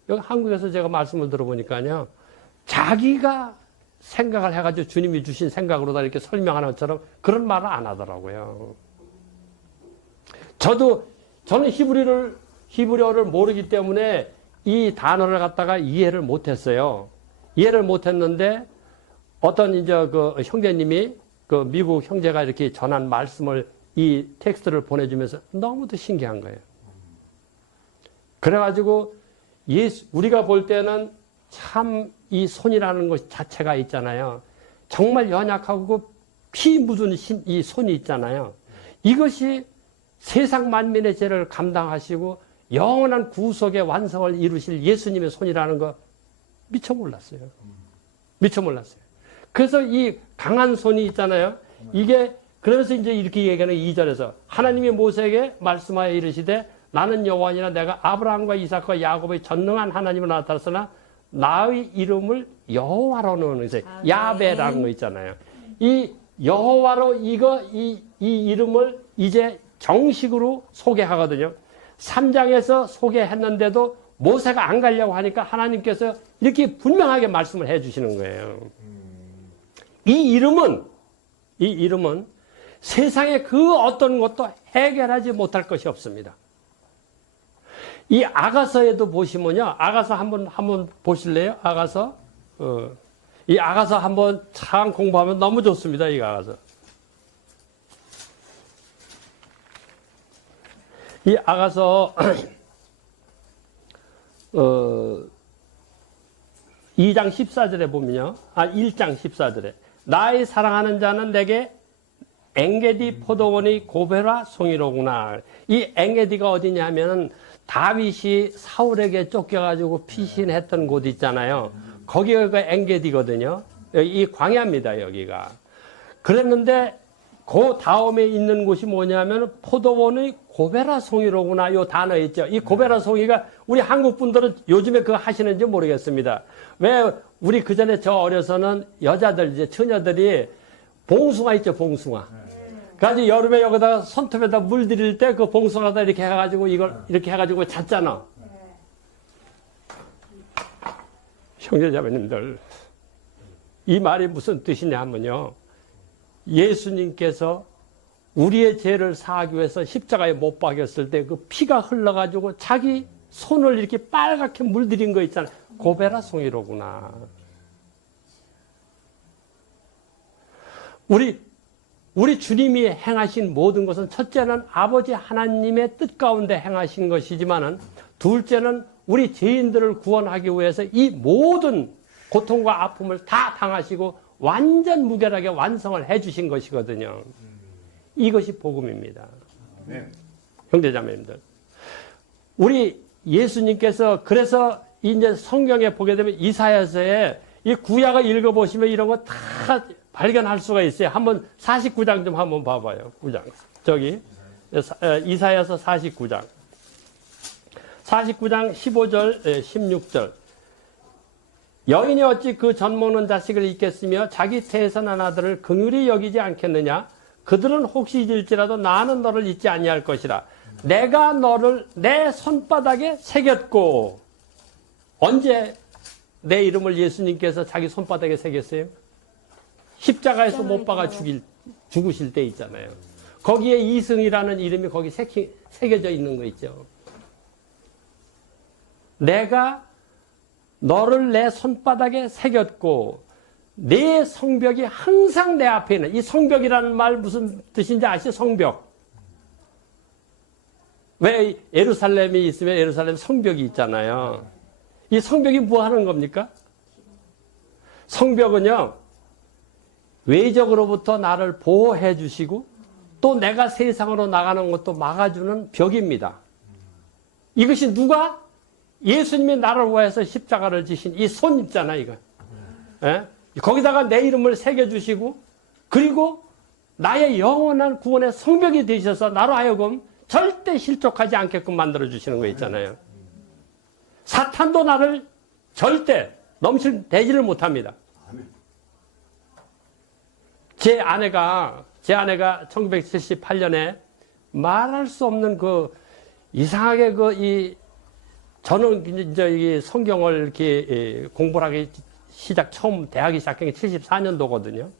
여기 한국에서 제가 말씀을 들어보니까요, 자기가 생각을 해가지고 주님이 주신 생각으로다 이렇게 설명하는 것처럼 그런 말을 안 하더라고요. 저는 히브리어를 모르기 때문에 이 단어를 갖다가 이해를 못했어요. 이해를 못했는데 어떤 이제 그 형제님이 그 미국 형제가 이렇게 전한 말씀을 이 텍스트를 보내주면서 너무도 신기한 거예요. 그래가지고 우리가 볼 때는 참 이 손이라는 것 자체가 있잖아요. 정말 연약하고 피 묻은 이 손이 있잖아요. 이것이 세상 만민의 죄를 감당하시고 영원한 구속의 완성을 이루실 예수님의 손이라는 거 미처 몰랐어요. 미처 몰랐어요. 그래서 이 강한 손이 있잖아요. 이게 그러면서 이제 이렇게 얘기하는 2절에서 하나님이 모세에게 말씀하여 이르시되 나는 여호와니라 내가 아브라함과 이삭과 야곱의 전능한 이름으로 나타났으나 나의 이름을 여호와로 하는 것이 야베라는 거 있잖아요. 이 여호와로 이 이름을 이제 정식으로 소개하거든요. 3장에서 소개했는데도 모세가 안 가려고 하니까 하나님께서 이렇게 분명하게 말씀을 해 주시는 거예요. 이 이름은 세상에 그 어떤 것도 해결하지 못할 것이 없습니다. 이 아가서에도 보시면요. 아가서 한번 보실래요? 아가서? 이 아가서 한번 참 공부하면 너무 좋습니다. 이 아가서. 이 아가서 2장 14절에 보면요. 1장 14절에 나의 사랑하는 자는 내게 엥게디 포도원이 고베라 송이로구나. 이 엥게디가 어디냐면은 다윗이 사울에게 쫓겨가지고 피신했던 곳 있잖아요. 거기가 그 엥게디거든요. 이 광야입니다, 여기가. 그랬는데 그 다음에 있는 곳이 뭐냐면 포도원의 고베라 송이로구나. 요 단어 있죠. 이 고베라 송이가 우리 한국 분들은 요즘에 그거 하시는지 모르겠습니다. 왜 우리 그 전에 저 어려서는 여자들 이제 처녀들이 봉숭아 있죠, 봉숭아. 그래가지고 여름에 여기다가 손톱에다 물 들일 때 그 봉숭아다 이렇게 해가지고 이걸 이렇게 해가지고 잤잖아. 형제자매님들, 이 말이 무슨 뜻이냐 하면요. 예수님께서 우리의 죄를 사하기 위해서 십자가에 못 박였을 때 그 피가 흘러가지고 자기 손을 이렇게 빨갛게 물들인 거 있잖아요. 고베라 송이로구나. 우리 주님이 행하신 모든 것은 첫째는 아버지 하나님의 뜻 가운데 행하신 것이지만은 둘째는 우리 죄인들을 구원하기 위해서 이 모든 고통과 아픔을 다 당하시고 완전 무결하게 완성을 해 주신 것이거든요. 이것이 복음입니다. 형제자매님들. 우리 예수님께서 그래서 이제 성경에 보게 되면 이사야서에 이 구약을 읽어보시면 이런 거 다 발견할 수가 있어요. 한번 49장 좀 한번 봐봐요. 9장. 저기 이사야서 49장. 49장 15절 16절. 여인이 어찌 그 젖먹는 자식을 잊겠으며 자기 태에서 난 아들을 긍휼히 여기지 않겠느냐. 그들은 혹시 잊을지라도 나는 너를 잊지 아니할 것이라. 내가 너를 내 손바닥에 새겼고. 언제 내 이름을 예수님께서 자기 손바닥에 새겼어요? 십자가에서 못 박아 죽으실 때 있잖아요. 거기에 이승이라는 이름이 거기 새겨져 있는 거 있죠. 내가 너를 내 손바닥에 새겼고 내 성벽이 항상 내 앞에 있는, 이 성벽이라는 말 무슨 뜻인지 아시죠? 성벽. 왜 예루살렘이 있으면 예루살렘 성벽이 있잖아요. 이 성벽이 뭐 하는 겁니까? 성벽은요, 외적으로부터 나를 보호해 주시고 또 내가 세상으로 나가는 것도 막아주는 벽입니다. 이것이 누가? 예수님이 나를 위해서 십자가를 지신 이 손 있잖아, 이거. 예? 거기다가 내 이름을 새겨주시고, 그리고 나의 영원한 구원의 성벽이 되셔서 나로 하여금 절대 실족하지 않게끔 만들어주시는 거 있잖아요. 사탄도 나를 절대 넘실대지를 못합니다. 제 아내가 1978년에 말할 수 없는 이상하게 저는 이제 이 성경을 이렇게 공부를 하기 처음 대학이 시작한 게 74년도거든요.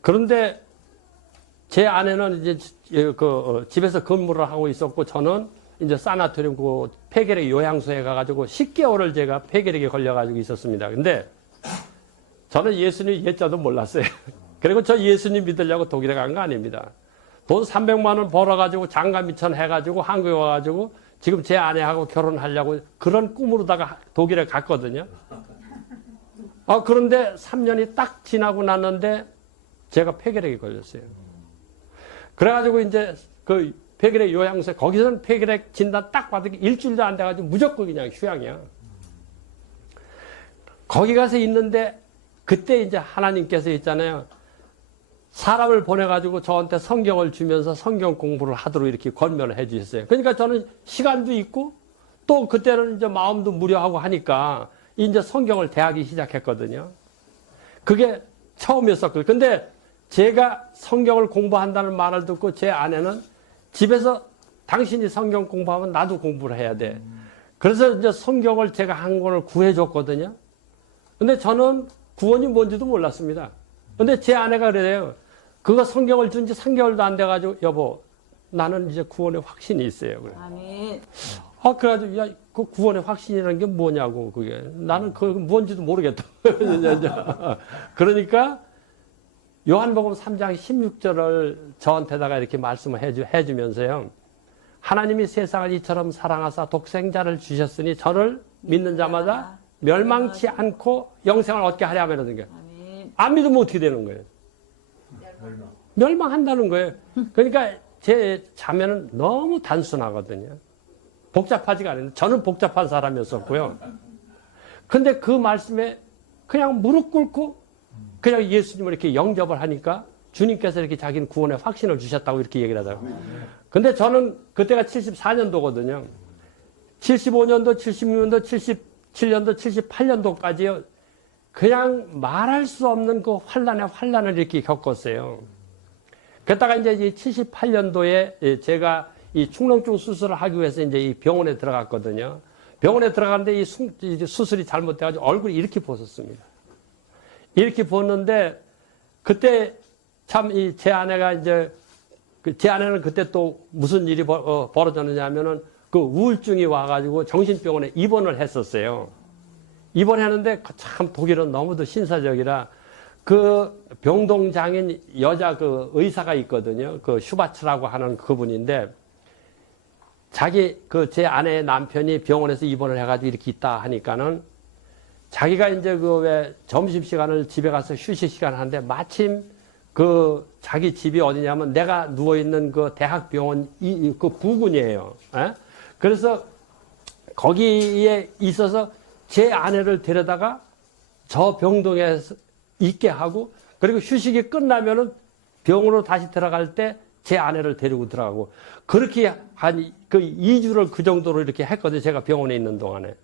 그런데 제 아내는 이제 집에서 근무를 하고 있었고, 저는 이제 사나토리움 폐결핵 요양소에 가가지고 10개월을 제가 폐결핵에 걸려가지고 있었습니다. 근데 저는 예수님 예자도 몰랐어요. 그리고 저 예수님 믿으려고 독일에 간 거 아닙니다. 돈 300만 원 벌어가지고 장가미천 해가지고 한국에 와가지고 지금 제 아내하고 결혼하려고 그런 꿈으로다가 독일에 갔거든요. 그런데 3년이 딱 지나고 났는데 제가 폐결핵에 걸렸어요. 그래가지고 이제 그 폐결핵 요양소에, 거기서는 폐결핵 진단 딱 받으니 일주일도 안 돼가지고 무조건 그냥 휴양이야. 거기 가서 있는데 그때 이제 하나님께서 있잖아요. 사람을 보내가지고 저한테 성경을 주면서 성경 공부를 하도록 이렇게 권면을 해 주셨어요. 그러니까 저는 시간도 있고 또 그때는 이제 마음도 무료하고 하니까 이제 성경을 대하기 시작했거든요. 그게 처음이었었거든요. 근데 제가 성경을 공부한다는 말을 듣고 제 아내는 집에서 당신이 성경 공부하면 나도 공부를 해야 돼. 그래서 이제 성경을 제가 한 권을 구해줬거든요. 근데 저는 구원이 뭔지도 몰랐습니다. 근데 제 아내가 그래요. 그거 성경을 준 지 3개월도 안 돼가지고, 여보, 나는 이제 구원의 확신이 있어요. 그래. 아멘. 그래가지고, 야, 그 구원의 확신이라는 게 뭐냐고, 그게. 나는 그거 뭔지도 모르겠다. 그러니까, 요한복음 3장 16절을 저한테다가 이렇게 말씀을 해주면서요. 하나님이 세상을 이처럼 사랑하사 독생자를 주셨으니 저를 믿는 자마다 멸망치 않고 영생을 얻게 하려 하면 게. 안 믿으면 어떻게 되는 거예요? 멸망한다는 거예요. 그러니까 제 자매는 너무 단순하거든요. 복잡하지가 않아요. 저는 복잡한 사람이었었고요. 근데 그 말씀에 그냥 무릎 꿇고 그냥 예수님을 이렇게 영접을 하니까 주님께서 이렇게 자기는 구원의 확신을 주셨다고 이렇게 얘기를 하더라고요. 근데 저는 그때가 74년도거든요. 75년도, 76년도, 77년도, 78년도까지요. 그냥 말할 수 없는 그 환란을 이렇게 겪었어요. 그러다가 이제 78년도에 제가 이 축농증 수술을 하기 위해서 이제 이 병원에 들어갔거든요. 병원에 들어갔는데 이 수술이 잘못돼가지고 얼굴이 이렇게 부었습니다. 이렇게 부었는데 그때 참 제 아내가 이제 제 아내는 그때 또 무슨 일이 벌어졌느냐 하면은 그 우울증이 와가지고 정신병원에 입원을 했었어요. 입원했는데 참 독일은 너무도 신사적이라 그 병동장인 여자 그 의사가 있거든요. 그 슈바츠라고 하는 그분인데 제 아내의 남편이 병원에서 입원을 해가지고 이렇게 있다 하니까는 자기가 이제 그 왜 점심시간을 집에 가서 휴식 시간 하는데 마침 그 자기 집이 어디냐면 내가 누워있는 그 대학병원 그 부근이에요. 에? 그래서 거기에 있어서 제 아내를 데려다가 저 병동에 있게 하고 그리고 휴식이 끝나면은 병으로 다시 들어갈 때 제 아내를 데리고 들어가고 그렇게 한 그 2주를 그 정도로 이렇게 했거든요. 제가 병원에 있는 동안에.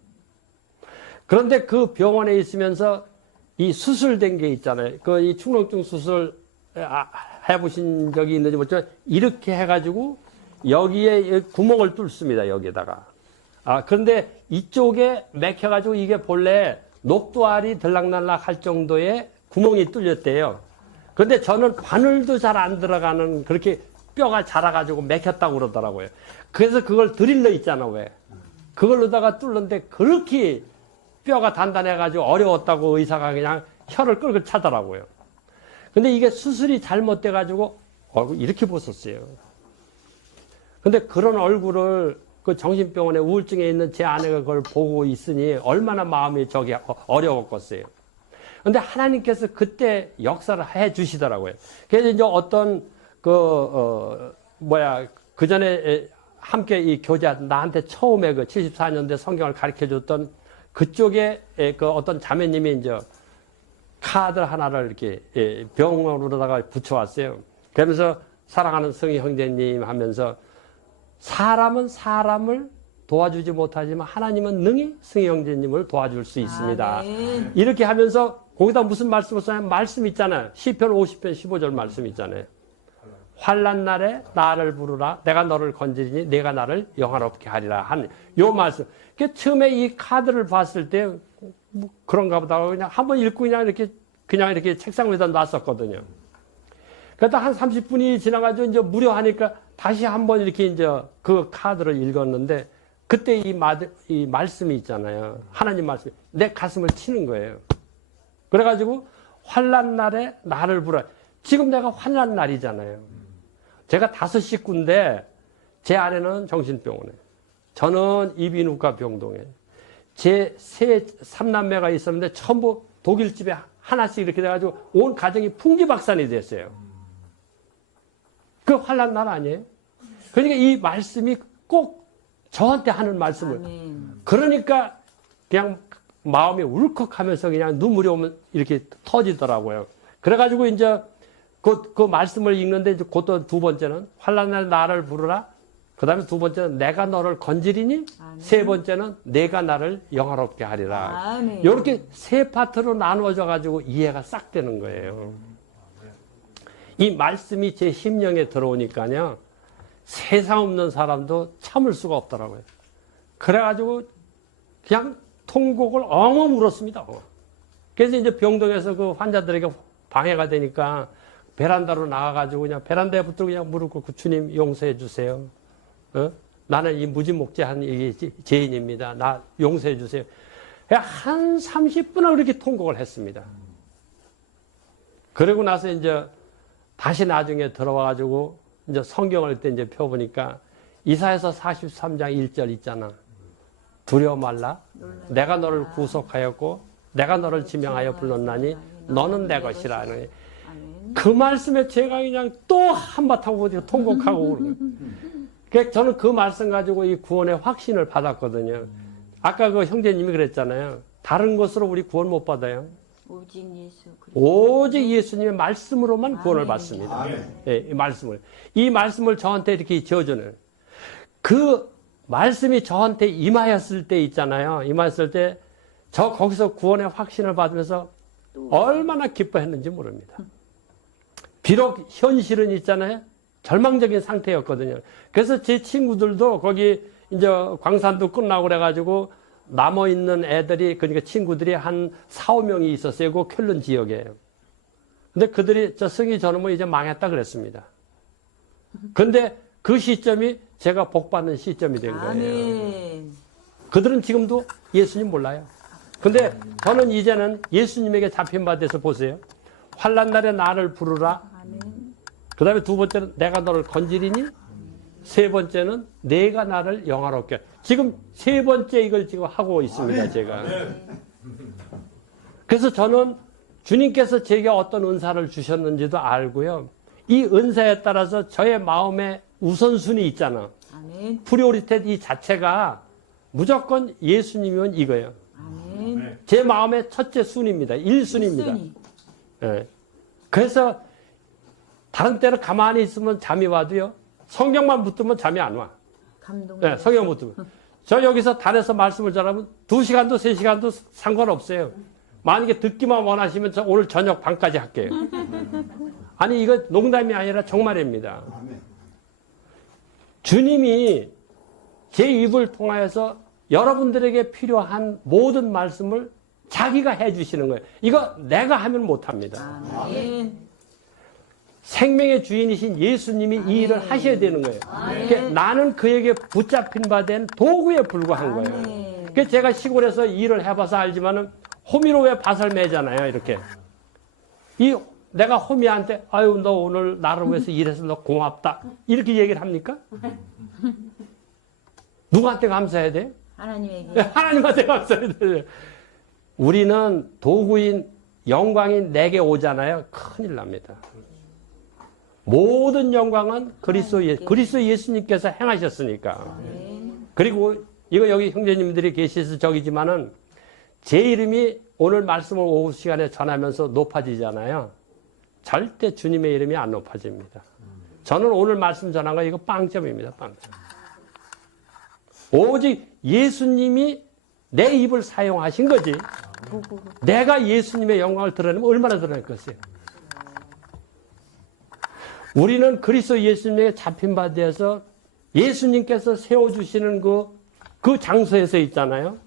그런데 그 병원에 있으면서 이 수술된 게 있잖아요. 그 이 축농증 수술 해보신 적이 있는지 모르지만 이렇게 해가지고 여기에 구멍을 뚫습니다. 여기에다가. 그런데 이쪽에 맥혀가지고 이게 본래 녹두알이 들락날락 할 정도의 구멍이 뚫렸대요. 그런데 저는 바늘도 잘 안 들어가는 그렇게 뼈가 자라가지고 맥혔다고 그러더라고요. 그래서 그걸 드릴러 있잖아, 왜. 그걸로다가 뚫는데 그렇게 뼈가 단단해가지고 어려웠다고 의사가 그냥 혀를 끌고 차더라고요. 근데 이게 수술이 잘못돼가지고 이렇게 벗었어요. 근데 그런 얼굴을 그 정신병원에 우울증에 있는 제 아내가 그걸 보고 있으니 얼마나 마음이 저기 어려웠겠어요. 근데 하나님께서 그때 역사를 해 주시더라고요. 그래서 이제 어떤 그 전에 함께 이 교제, 나한테 처음에 그 74년대 성경을 가르쳐 줬던 그쪽에 그 어떤 자매님이 이제 카드 하나를 이렇게 병으로다가 붙여왔어요. 그러면서 사랑하는 성희 형제님 하면서 사람은 사람을 도와주지 못하지만 하나님은 능히 성희 형제님을 도와줄 수 있습니다. 아멘. 이렇게 하면서 거기다 무슨 말씀을 써요? 말씀 있잖아요. 시편 50편 15절 말씀 있잖아요. 환난 날에 나를 부르라 내가 너를 건지리니 내가 나를 영화롭게 하리라 한 요 말씀. 그 처음에 이 카드를 봤을 때 뭐 그런가 보다 그냥 한번 읽고 그냥 이렇게 책상 위에다 놨었거든요. 그러다 한 30분이 지나가지고 이제 무료하니까 다시 한번 이렇게 이제 그 카드를 읽었는데 그때 이 말씀이 있잖아요. 하나님 말씀. 내 가슴을 치는 거예요. 그래가지고 환난 날에 나를 부르라. 지금 내가 환난 날이잖아요. 제가 5식구인데 제 아내는 정신병원에, 저는 이비인후과 병동에, 제 3남매가 있었는데 전부 독일집에 하나씩 이렇게 돼가지고 온 가정이 풍지박산이 됐어요. 그 환난 날 아니에요? 그러니까 이 말씀이 꼭 저한테 하는 말씀을. 아멘. 그러니까 그냥 마음이 울컥하면서 그냥 눈물이 오면 이렇게 터지더라고요. 그래가지고 이제 그 말씀을 읽는데 이제 그것도 두 번째는 환난 날 나를 부르라. 그 다음에 두 번째는 내가 너를 건지리니. 아멘. 세 번째는 내가 나를 영화롭게 하리라. 아멘. 이렇게 세 파트로 나누어져 가지고 이해가 싹 되는 거예요. 이 말씀이 제 심령에 들어오니까요. 세상 없는 사람도 참을 수가 없더라고요. 그래가지고 그냥 통곡을 엉엉 울었습니다. 그래서 이제 병동에서 그 환자들에게 방해가 되니까 베란다로 나가가지고 그냥 베란다에 붙들고 그냥 무릎 꿇고 주님 용서해 주세요. 나는 이 무지목지한 이 죄인입니다. 나 용서해 주세요. 한 30분을 그렇게 통곡을 했습니다. 그러고 나서 이제 다시 나중에 들어와가지고 이제 성경을 때 이제 펴보니까 이사야서 43장 1절 있잖아. 두려워 말라. 내가 너를 구속하였고 내가 너를 지명하여 불렀나니 너는 내 것이라. 그 말씀에 제가 그냥 또 한바탕 통곡하고 그래서 저는 그 말씀 가지고 이 구원의 확신을 받았거든요. 아까 그 형제님이 그랬잖아요. 다른 것으로 우리 구원 못 받아요. 오직 예수 그리스도. 오직 예수님의 말씀으로만 구원을 아멘. 받습니다. 예, 이 말씀을 저한테 이렇게 지어주는 그 말씀이 저한테 임하였을 때 있잖아요. 임하였을 때 저 거기서 구원의 확신을 받으면서 얼마나 기뻐했는지 모릅니다. 비록 현실은 있잖아요. 절망적인 상태였거든요. 그래서 제 친구들도 거기 이제 광산도 끝나고 그래가지고 남아있는 애들이, 그러니까 친구들이 한 4, 5명이 있었어요. 그 쾰른 지역에. 근데 그들이 저 성이 저놈은 이제 망했다 그랬습니다. 근데 그 시점이 제가 복받는 시점이 된 거예요. 아멘. 그들은 지금도 예수님 몰라요. 근데 저는 이제는 예수님에게 잡힌 바 돼서 보세요. 환난 날에 나를 부르라. 아멘. 그 다음에 두 번째는 내가 너를 건지리니. 세 번째는 내가 나를 영화롭게. 지금 세 번째 이걸 지금 하고 있습니다, 제가. 그래서 저는 주님께서 제게 어떤 은사를 주셨는지도 알고요. 이 은사에 따라서 저의 마음에 우선순위 있잖아. 아멘. 프리오리tet 이 자체가 무조건 예수님이면 이거예요. 아멘. 제 마음의 첫째 순위입니다. 1순위입니다. 순위. 예. 그래서 다른 때는 가만히 있으면 잠이 와도요. 성경만 붙으면 잠이 안 와. 감동. 예, 성경 붙으면. 저 여기서 단에서 말씀을 전하면 2시간도 3시간도 상관없어요. 만약에 듣기만 원하시면 저 오늘 저녁 밤까지 할게요. 아니 이거 농담이 아니라 정말입니다. 주님이 제 입을 통하여서 여러분들에게 필요한 모든 말씀을 자기가 해주시는 거예요. 이거 내가 하면 못합니다. 아멘. 생명의 주인이신 예수님이 이 일을 하셔야 되는 거예요. 그러니까 나는 그에게 붙잡힌 바 된 도구에 불과한 거예요. 그래서 제가 시골에서 일을 해봐서 알지만은 호미로 왜 밭을 매잖아요. 이렇게. 내가 호미한테 아유 너 오늘 나를 위해서 일해서 너 고맙다. 이렇게 얘기를 합니까? 누구한테 감사해야 돼요? 하나님에게. 하나님한테 감사해야 돼요. 우리는 도구인 영광이 내게 오잖아요. 큰일 납니다. 모든 영광은 그리스도 예수님께서 행하셨으니까. 그리고 이거 여기 형제님들이 계셔서 저기지만은 제 이름이 오늘 말씀을 오후 시간에 전하면서 높아지잖아요. 절대 주님의 이름이 안 높아집니다. 저는 오늘 말씀 전한 거 이거 빵점입니다. 빵점. 오직 예수님이 내 입을 사용하신 거지. 내가 예수님의 영광을 드러내면 얼마나 드러낼 것이에요. 우리는 그리스도 예수님에게 잡힌 바 되어서 예수님께서 세워주시는 그 장소에서 있잖아요.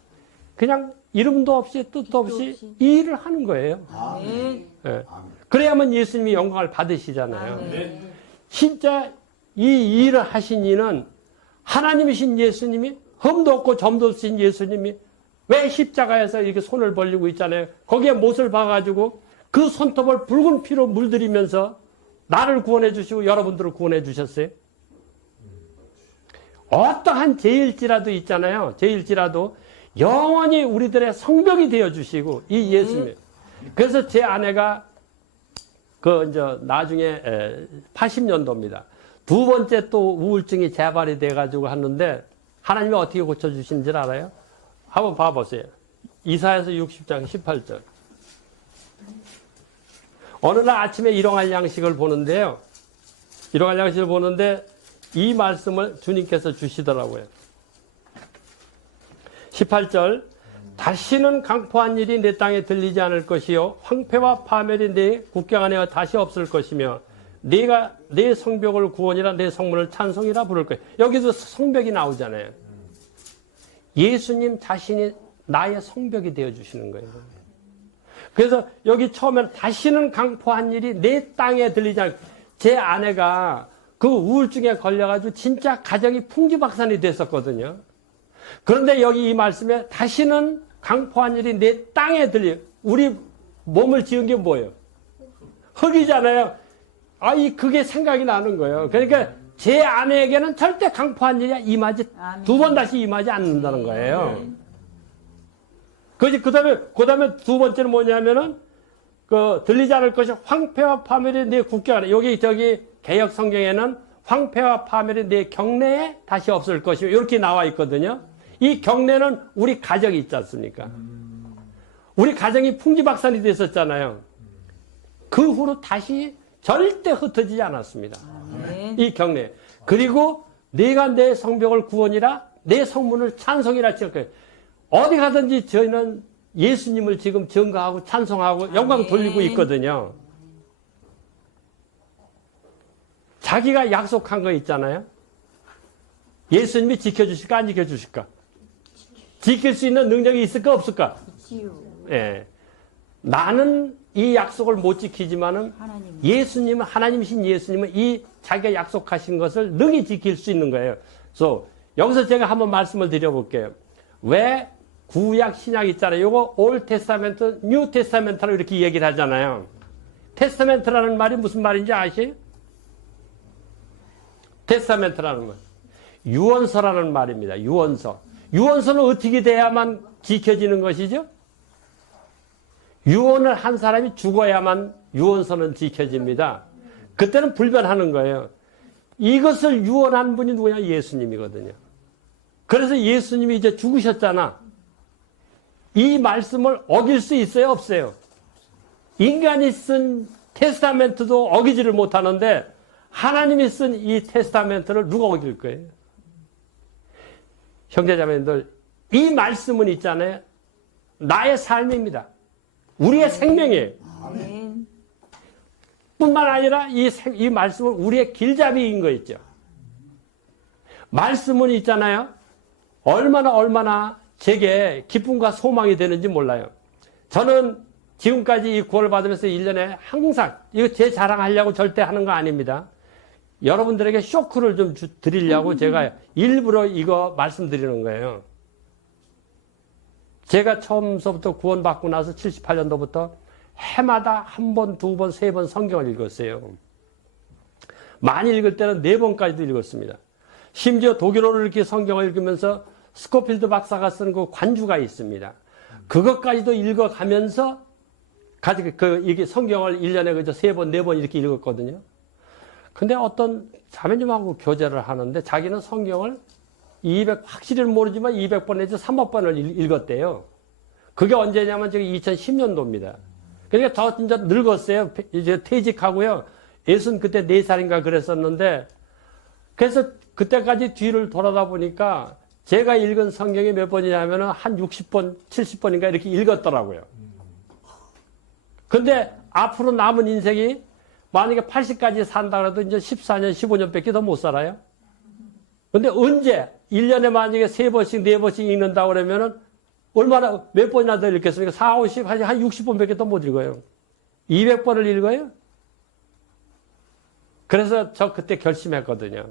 그냥 이름도 없이 뜻도 없이 이 일을 하는 거예요. 아멘. 예. 그래야만 예수님이 영광을 받으시잖아요. 아멘. 진짜 이 일을 하신 이는 하나님이신 예수님이 흠도 없고 점도 없으신 예수님이 왜 십자가에서 이렇게 손을 벌리고 있잖아요. 거기에 못을 박아가지고 그 손톱을 붉은 피로 물들이면서 나를 구원해 주시고 여러분들을 구원해 주셨어요. 어떠한 죄일지라도 있잖아요. 죄일지라도 영원히 우리들의 성벽이 되어 주시고 이 예수님. 그래서 제 아내가 나중에 80년도입니다. 두 번째 또 우울증이 재발이 돼가지고 하는데 하나님이 어떻게 고쳐주신지 알아요? 한번 봐보세요. 이사야서 60장 18절. 어느 날 아침에 일용할 양식을 보는데요. 일용할 양식을 보는데 이 말씀을 주님께서 주시더라고요. 18절. 다시는 강포한 일이 내 땅에 들리지 않을 것이요 황폐와 파멸이 내 국경 안에 다시 없을 것이며 네가 내 성벽을 구원이라 내 성문을 찬송이라 부를 거예요. 여기서 성벽이 나오잖아요. 예수님 자신이 나의 성벽이 되어주시는 거예요. 그래서 여기 처음에 다시는 강포한 일이 내 땅에 들리지 않을 제 아내가 그 우울증에 걸려가지고 진짜 가정이 풍지박산이 됐었거든요. 그런데 여기 이 말씀에 다시는 강포한 일이 내 땅에 들려. 우리 몸을 지은 게 뭐예요? 흙이잖아요. 그게 생각이 나는 거예요. 그러니까 제 아내에게는 절대 강포한 일이 임하지, 두 번 다시 임하지 않는다는 거예요. 그 다음에 두 번째는 뭐냐면은, 들리지 않을 것이 황폐와 파멸이 내 국경 안에. 여기 개역 성경에는 황폐와 파멸이 내 경내에 다시 없을 것이고, 이렇게 나와 있거든요. 이 경내는 우리 가정이 있지 않습니까? 우리 가정이 풍지박산이 됐었잖아요. 그 후로 다시 절대 흩어지지 않았습니다. 아멘. 이 경내. 그리고 내가 내 성벽을 구원이라 내 성문을 찬송이라 지을 거예요. 어디 가든지 저희는 예수님을 지금 증거하고 찬송하고 영광 돌리고 있거든요. 자기가 약속한 거 있잖아요. 예수님이 지켜주실까 안 지켜주실까? 지킬 수 있는 능력이 있을까 없을까? 있지요. 예. 나는 이 약속을 못 지키지만은 예수님은 하나님이신 예수님은 이 자기가 약속하신 것을 능히 지킬 수 있는 거예요. 그래서 여기서 제가 한번 말씀을 드려볼게요. 왜 구약 신약 있잖아요. 요거 올 테스타멘트, 뉴 테스타멘트로 이렇게 얘기를 하잖아요. 테스타멘트라는 말이 무슨 말인지 아시죠? 테스타멘트라는 말. 유언서라는 말입니다. 유언서. 유언서는 어떻게 돼야만 지켜지는 것이죠? 유언을 한 사람이 죽어야만 유언서는 지켜집니다. 그때는 불변하는 거예요. 이것을 유언한 분이 누구냐? 예수님이거든요. 그래서 예수님이 이제 죽으셨잖아. 이 말씀을 어길 수 있어요? 없어요? 인간이 쓴 테스타멘트도 어기지를 못하는데 하나님이 쓴 이 테스타멘트를 누가 어길 거예요? 형제자매님들, 이 말씀은 있잖아요. 나의 삶입니다. 우리의 생명이에요. 아멘. 뿐만 아니라 이 말씀은 우리의 길잡이인 거 있죠. 말씀은 있잖아요. 얼마나 제게 기쁨과 소망이 되는지 몰라요. 저는 지금까지 이 구원을 받으면서 1년에 항상 이거 제 자랑하려고 절대 하는 거 아닙니다. 여러분들에게 쇼크를 좀 드리려고 제가 일부러 이거 말씀드리는 거예요. 제가 처음서부터 구원받고 나서 78년도부터 해마다 한 번, 두 번, 세 번 성경을 읽었어요. 많이 읽을 때는 4번까지도 읽었습니다. 심지어 독일어로 이렇게 성경을 읽으면서 스코필드 박사가 쓴 그 관주가 있습니다. 그것까지도 읽어가면서 이게 성경을 1년에 그저 3번, 4번 이렇게 읽었거든요. 근데 어떤 자매님하고 교제를 하는데 자기는 성경을 확실히는 모르지만 200번 내지 300번을 읽었대요. 그게 언제냐면 지금 2010년도입니다. 그러니까 더 진짜 늙었어요. 이제 퇴직하고요. 예순 그때 4살인가 그랬었는데, 그래서 그때까지 뒤를 돌아다 보니까 제가 읽은 성경이 몇 번이냐면은 한 60번, 70번인가 이렇게 읽었더라고요. 근데 앞으로 남은 인생이 만약에 80까지 산다 그래도 이제 14년, 15년 밖에 더 못 살아요. 근데 언제 1년에 만약에 3번씩, 4번씩 읽는다 그러면은 얼마나, 몇 번이나 더 읽겠습니까? 4, 50, 한 60번 밖에 더 못 읽어요. 200번을 읽어요? 그래서 저 그때 결심했거든요.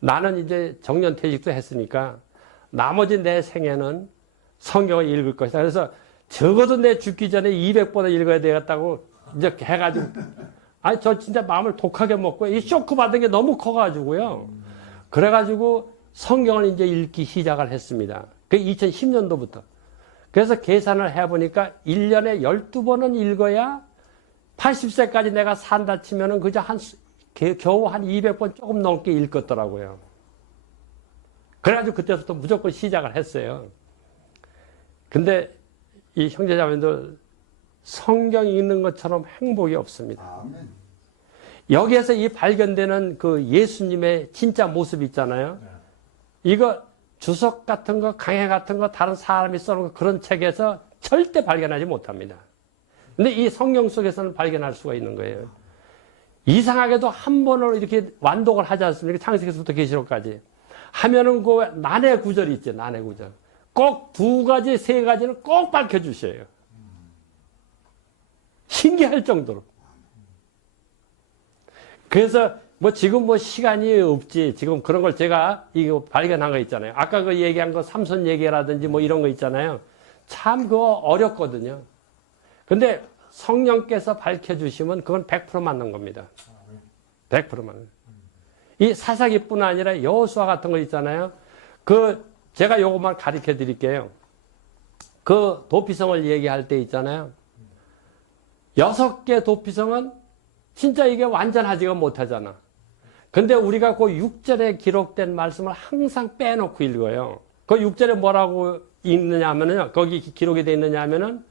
나는 이제 정년퇴직도 했으니까 나머지 내 생애는 성경을 읽을 것이다. 그래서 적어도 내 죽기 전에 200번을 읽어야 되겠다고 이제 해가지고, 아니, 저 진짜 마음을 독하게 먹고, 이 쇼크 받은 게 너무 커가지고요. 그래가지고 성경을 이제 읽기 시작을 했습니다. 그 2010년도부터. 그래서 계산을 해보니까 1년에 12번은 읽어야 80세까지 내가 산다 치면은 그저 겨우 한 200번 조금 넘게 읽었더라고요. 그래가지고 그때부터 무조건 시작을 했어요. 근데 이 형제자매들, 성경 읽는 것처럼 행복이 없습니다. 아멘. 여기에서 이 발견되는 그 예수님의 진짜 모습 있잖아요. 이거 주석 같은 거, 강해 같은 거, 다른 사람이 써놓은 거, 그런 책에서 절대 발견하지 못합니다. 근데 이 성경 속에서는 발견할 수가 있는 거예요. 이상하게도 한 번으로 이렇게 완독을 하지 않습니까? 창세기서부터 계시록까지. 하면은 그 난해 구절이 있죠, 난해 구절. 꼭 2가지, 3가지는 꼭 밝혀주셔요. 신기할 정도로. 그래서 지금 시간이 없지. 지금 그런 걸 제가 이거 발견한 거 있잖아요. 아까 그 얘기한 거 삼손 얘기라든지 이런 거 있잖아요. 참 그거 어렵거든요. 근데 성령께서 밝혀주시면 그건 100% 맞는 겁니다. 100% 맞는. 이 사사기뿐 아니라 여호수아 같은 거 있잖아요. 제가 요것만 가르쳐 드릴게요. 그 도피성을 얘기할 때 있잖아요. 6개 도피성은 진짜 이게 완전하지가 못하잖아. 근데 우리가 그 6절에 기록된 말씀을 항상 빼놓고 읽어요. 그 6절에 뭐라고 읽느냐 하면요. 거기 기록이 되어 있느냐 하면은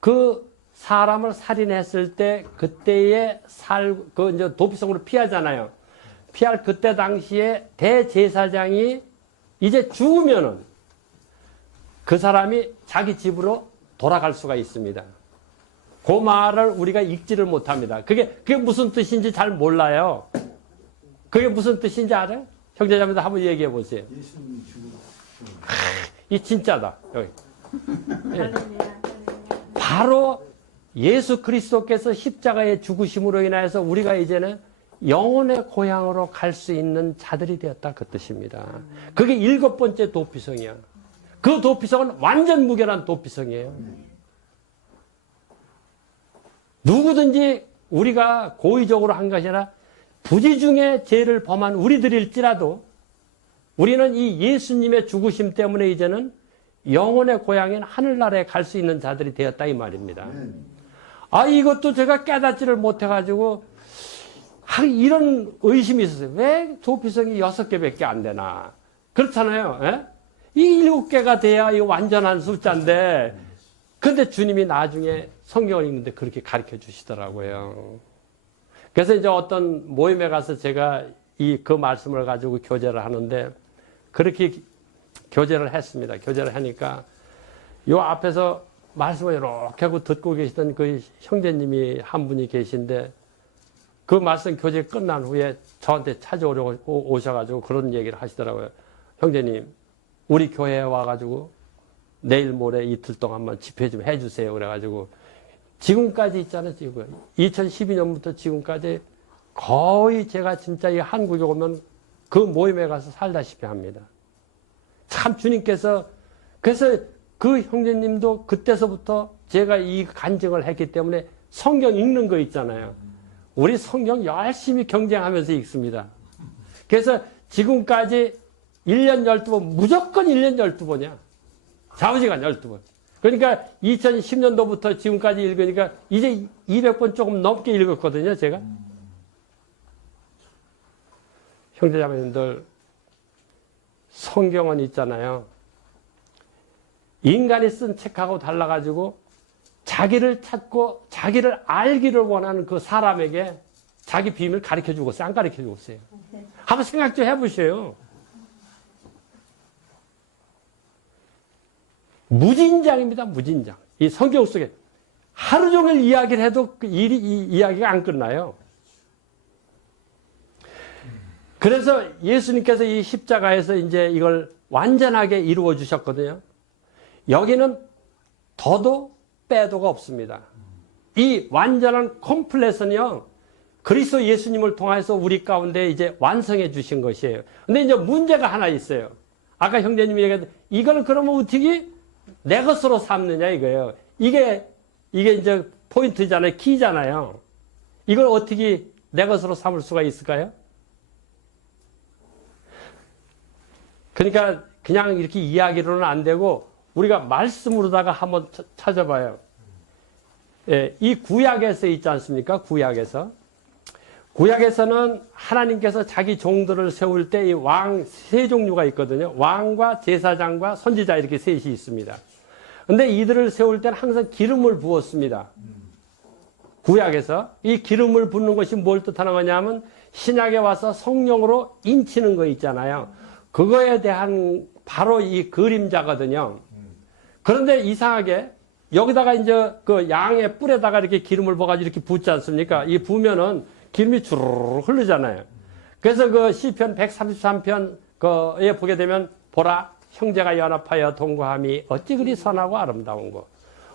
그 사람을 살인했을 때 그때의 이제 도피성으로 피하잖아요. 피할 그때 당시에 대제사장이 이제 죽으면은 그 사람이 자기 집으로 돌아갈 수가 있습니다. 그 말을 우리가 읽지를 못합니다. 그게 무슨 뜻인지 잘 몰라요. 그게 무슨 뜻인지 알아요? 형제자매들 한번 얘기해 보세요. 예수님 죽으라. 이 진짜다. 여기. 예. 바로 예수 그리스도께서 십자가의 죽으심으로 인하여서 우리가 이제는 영혼의 고향으로 갈 수 있는 자들이 되었다. 그 뜻입니다. 그게 7번째 도피성이야. 그 도피성은 완전 무결한 도피성이에요. 누구든지 우리가 고의적으로 한 것이 아니라 부지 중에 죄를 범한 우리들일지라도 우리는 이 예수님의 죽으심 때문에 이제는 영혼의 고향인 하늘나라에 갈 수 있는 자들이 되었다 이 말입니다. 아, 이것도 제가 깨닫지를 못해가지고 이런 의심이 있었어요. 왜 도피성이 6개밖에 안 되나? 그렇잖아요. 예? 이 7개가 돼야 이 완전한 숫자인데, 근데 주님이 나중에 성경을 읽는데 그렇게 가르쳐 주시더라고요. 그래서 이제 어떤 모임에 가서 제가 그 말씀을 가지고 교제를 하는데, 그렇게 교제를 했습니다. 교제를 하니까, 요 앞에서 말씀을 이렇게 하고 듣고 계시던 그 형제님이 한 분이 계신데, 그 말씀 교제 끝난 후에 저한테 찾아오려고 오셔가지고 그런 얘기를 하시더라고요. 형제님, 우리 교회에 와가지고 내일 모레 이틀 동안만 집회 좀 해주세요. 그래가지고 지금까지 있잖아요. 지금 2012년부터 지금까지 거의 제가 진짜 이 한국에 오면 그 모임에 가서 살다시피 합니다. 참 주님께서, 그래서 그 형제님도 그때서부터 제가 이 간증을 했기 때문에 성경 읽는 거 있잖아요. 우리 성경 열심히 경쟁하면서 읽습니다. 그래서 지금까지 1년 12번, 무조건 1년 12번이야. 좌우지간 12번. 그러니까 2010년도부터 지금까지 읽으니까 이제 200번 조금 넘게 읽었거든요, 제가. 형제자매님들, 성경은 있잖아요. 인간이 쓴 책하고 달라가지고 자기를 찾고 자기를 알기를 원하는 그 사람에게 자기 비밀을 가르쳐주고 있어요? 안 가르쳐주고 있어요? 한번 생각 좀 해보세요. 무진장입니다. 무진장. 이 성경 속에 하루 종일 이야기를 해도 이 이야기가 안 끝나요. 그래서 예수님께서 이 십자가에서 이제 이걸 완전하게 이루어 주셨거든요. 여기는 더도 빼도가 없습니다. 이 완전한 컴플레선이요, 그리스도 예수님을 통해서 우리 가운데 이제 완성해 주신 것이에요. 근데 이제 문제가 하나 있어요. 아까 형제님이 얘기했던, 이걸 그러면 어떻게 내 것으로 삼느냐 이거예요. 이게 이제 포인트잖아요. 키잖아요. 이걸 어떻게 내 것으로 삼을 수가 있을까요? 그러니까 그냥 이렇게 이야기로는 안 되고 우리가 말씀으로다가 한번 찾아봐요. 예, 이 구약에서 있지 않습니까? 구약에서는 하나님께서 자기 종들을 세울 때 이 왕 세 종류가 있거든요. 왕과 제사장과 선지자 이렇게 셋이 있습니다. 근데 이들을 세울 때는 항상 기름을 부었습니다. 구약에서. 이 기름을 붓는 것이 뭘 뜻하는 거냐면 신약에 와서 성령으로 인치는 거 있잖아요. 그거에 대한 바로 이 그림자거든요. 그런데 이상하게 여기다가 이제 그 양의 뿔에다가 이렇게 기름을 부어가지고 이렇게 붓지 않습니까? 이 부면은 기름이 주르르 흐르잖아요. 그래서 그 시편 133편 그에 보게 되면 보라, 형제가 연합하여 동거함이 어찌 그리 선하고 아름다운 거.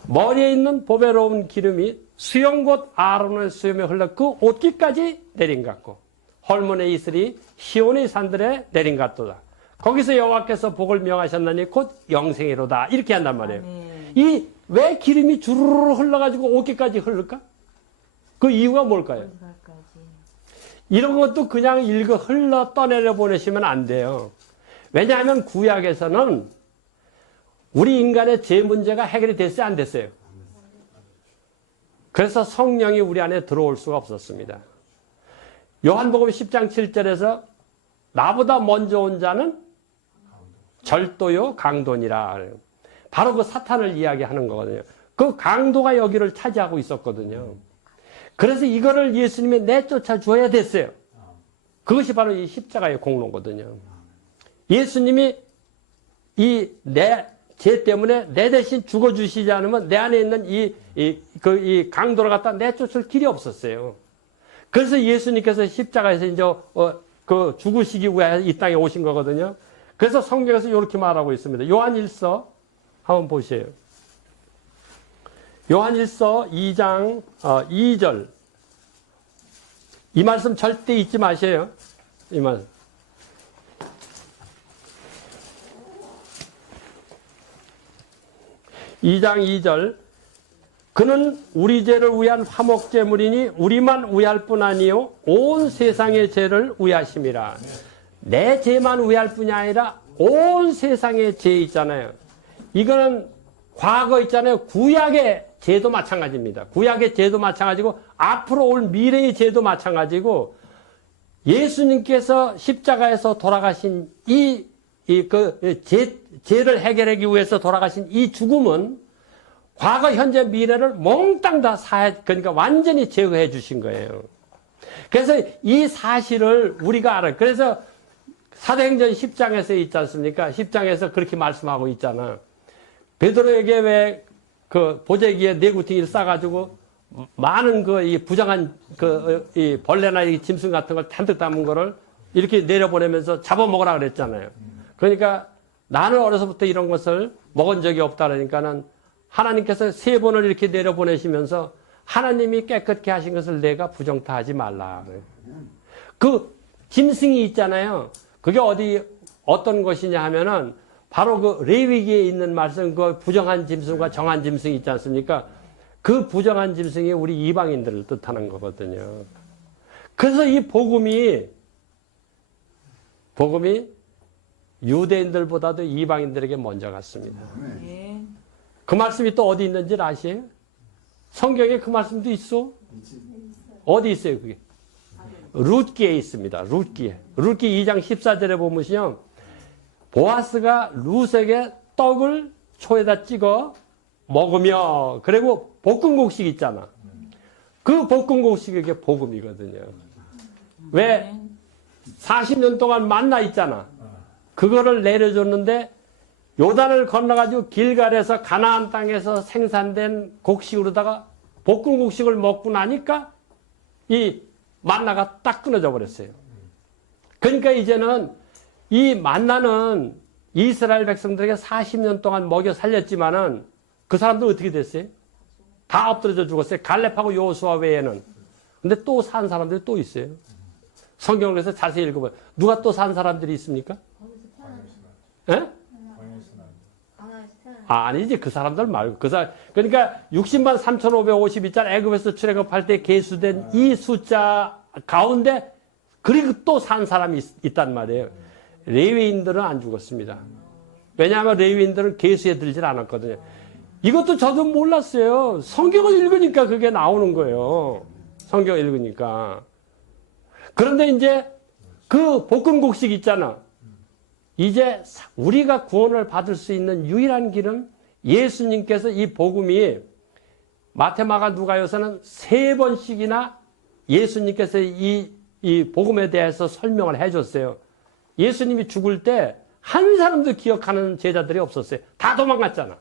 머리에 있는 보배로운 기름이 수염 곧 아론의 수염에 흘러 그 옷깃까지 내린 같고 헐몬의 이슬이 시온의 산들에 내린 같도다. 거기서 여호와께서 복을 명하셨나니 곧 영생이로다. 이렇게 한단 말이에요. 이 왜 기름이 주르르 흘러가지고 옷깃까지 흐를까? 그 이유가 뭘까요? 이런 것도 그냥 흘러 떠내려 보내시면 안 돼요. 왜냐하면 구약에서는 우리 인간의 죄 문제가 해결이 됐어요, 안 됐어요? 그래서 성령이 우리 안에 들어올 수가 없었습니다. 요한복음 10장 7절에서 나보다 먼저 온 자는 절도요 강도니라. 바로 그 사탄을 이야기하는 거거든요. 그 강도가 여기를 차지하고 있었거든요. 그래서 이거를 예수님이 내쫓아 줘야 됐어요. 그것이 바로 이 십자가의 공로거든요. 예수님이 이 내 죄 때문에 내 대신 죽어주시지 않으면 내 안에 있는 이 강도를 갖다 내쫓을 길이 없었어요. 그래서 예수님께서 십자가에서 이제 그 죽으시기 위해 이 땅에 오신 거거든요. 그래서 성경에서 이렇게 말하고 있습니다. 요한일서 한번 보세요. 요한일서 2장 2절. 이 말씀 절대 잊지 마세요. 이 말씀. (2장 2절) 그는 우리 죄를 위한 화목제물이니 우리만 위할 뿐 아니요 온 세상의 죄를 위하심이라. 내 죄만 위할 뿐이 아니라 온 세상의 죄 있잖아요. 이거는 과거 있잖아요. 구약의 죄도 마찬가지입니다. 구약의 죄도 마찬가지고 앞으로 올 미래의 죄도 마찬가지고 예수님께서 십자가에서 돌아가신 죄를 해결하기 위해서 돌아가신 이 죽음은 과거, 현재, 미래를 몽땅 다 그러니까 완전히 제거해 주신 거예요. 그래서 이 사실을 우리가 알아요. 그래서 사도행전 10장에서 있지 않습니까? 10장에서 그렇게 말씀하고 있잖아. 베드로에게 왜 그 보재기에 내구퉁이를 싸가지고 많은 이 부정한 이 벌레나 이 짐승 같은 걸 잔뜩 담은 거를 이렇게 내려보내면서 잡아먹으라 그랬잖아요. 그러니까 나는 어려서부터 이런 것을 먹은 적이 없다 그러니까는 하나님께서 3번을 이렇게 내려보내시면서 하나님이 깨끗게 하신 것을 내가 부정타하지 말라. 그 짐승이 있잖아요. 그게 어떤 것이냐 하면은 바로 그 레위기에 있는 말씀, 그 부정한 짐승과 정한 짐승이 있지 않습니까? 그 부정한 짐승이 우리 이방인들을 뜻하는 거거든요. 그래서 이 복음이 유대인들보다도 이방인들에게 먼저 갔습니다. 네. 그 말씀이 또 어디 있는지 아세요? 성경에 그 말씀도 있어? 어디 있어요, 그게? 룻기에 있습니다. 룻기 2장 14절에 보면요. 보아스가 룻에게 떡을 초에다 찍어 먹으며, 그리고 볶음곡식 있잖아. 그 볶음곡식이 이게 복음이거든요. 왜? 40년 동안 만나 있잖아. 그거를 내려줬는데 요단을 건너가지고 길갈에서 가나안 땅에서 생산된 곡식으로다가 볶음곡식을 먹고 나니까 이 만나가 딱 끊어져 버렸어요. 그러니까 이제는 이 만나는 이스라엘 백성들에게 40년 동안 먹여 살렸지만은 그 사람들 어떻게 됐어요? 다 엎드려져 죽었어요. 갈렙하고 여호수아 외에는. 근데 또 산 사람들이 또 있어요. 성경을 그래서 자세히 읽어봐요. 누가 또 산 사람들이 있습니까? 예? 아니지. 그 사람들 말고. 그러니까 60만 3,550있잖아. 애굽에서 출애굽할 때 계수된 이 숫자 가운데 그리고 또 산 사람이 있단 말이에요. 레위인들은 안 죽었습니다. 왜냐하면 레위인들은 계수에 들질 않았거든요. 이것도 저도 몰랐어요. 성경을 읽으니까 그게 나오는 거예요. 성경을 읽으니까. 그런데 이제 그 볶음곡식 있잖아. 이제 우리가 구원을 받을 수 있는 유일한 길은 예수님께서 이 복음이 마태, 마가, 누가요서는 3번씩이나 예수님께서 이 복음에 대해서 설명을 해줬어요. 예수님이 죽을 때 한 사람도 기억하는 제자들이 없었어요. 다 도망갔잖아.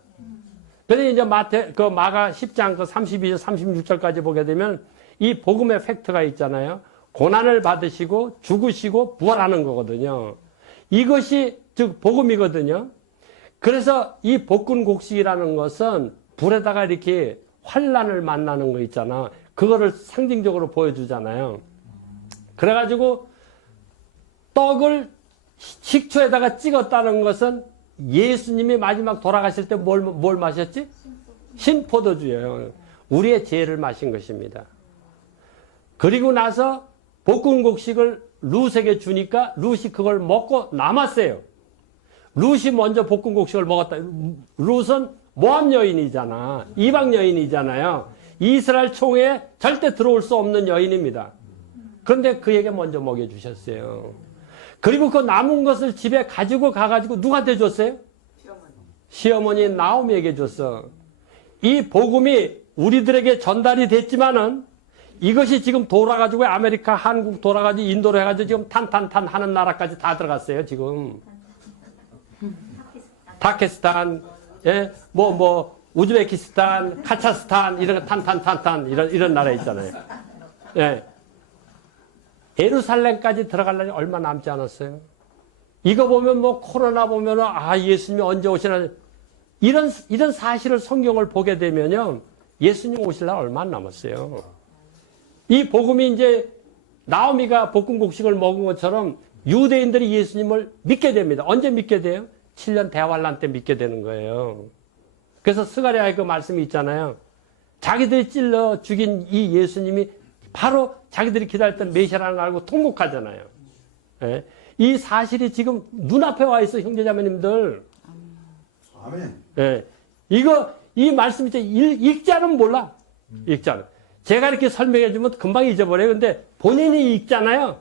그런데 이제 마가 10장 32절, 36절까지 보게 되면 이 복음의 팩트가 있잖아요. 고난을 받으시고 죽으시고 부활하는 거거든요. 이것이 즉 복음이거든요. 그래서 이 볶음곡식이라는 것은 불에다가 이렇게 환란을 만나는 거 있잖아. 그거를 상징적으로 보여주잖아요. 그래가지고 떡을 식초에다가 찍었다는 것은 예수님이 마지막 돌아가실 때 뭘 마셨지? 신포도주예요. 우리의 죄를 마신 것입니다. 그리고 나서 볶음곡식을 룻에게 주니까 룻이 그걸 먹고 남았어요. 룻이 먼저 볶음곡식을 먹었다. 룻은 모함 여인이잖아. 이방 여인이잖아요. 이스라엘 총회에 절대 들어올 수 없는 여인입니다. 그런데 그에게 먼저 먹여주셨어요. 그리고 그 남은 것을 집에 가지고 가가지고 누구한테 줬어요? 시어머니 나오미에게 줬어. 이 복음이 우리들에게 전달이 됐지만은 이것이 지금 돌아가지고 아메리카, 한국 돌아가지고 인도로 해가지고 지금 탄탄탄 하는 나라까지 다 들어갔어요, 지금. 타키스탄, 예, 우즈베키스탄, 카차스탄, 이런 탄탄탄탄, 이런 나라 있잖아요. 예. 예루살렘까지 들어가려니 얼마 남지 않았어요. 이거 보면 코로나 보면은, 예수님이 언제 오시나. 이런 사실을 성경을 보게 되면요. 예수님 오실 날 얼마 안 남았어요. 이 복음이 이제 나오미가 볶음곡식을 먹은 것처럼 유대인들이 예수님을 믿게 됩니다. 언제 믿게 돼요? 7년 대환란 때 믿게 되는 거예요. 그래서 스가랴의 그 말씀이 있잖아요. 자기들이 찔러 죽인 이 예수님이 바로 자기들이 기다렸던 메시아라는 걸 알고 통곡하잖아요. 예? 이 사실이 지금 눈앞에 와 있어, 형제자매님들. 아멘. 예. 이 말씀 이제 읽자는 몰라. 읽자는. 제가 이렇게 설명해 주면 금방 잊어버려요. 근데 본인이 읽잖아요.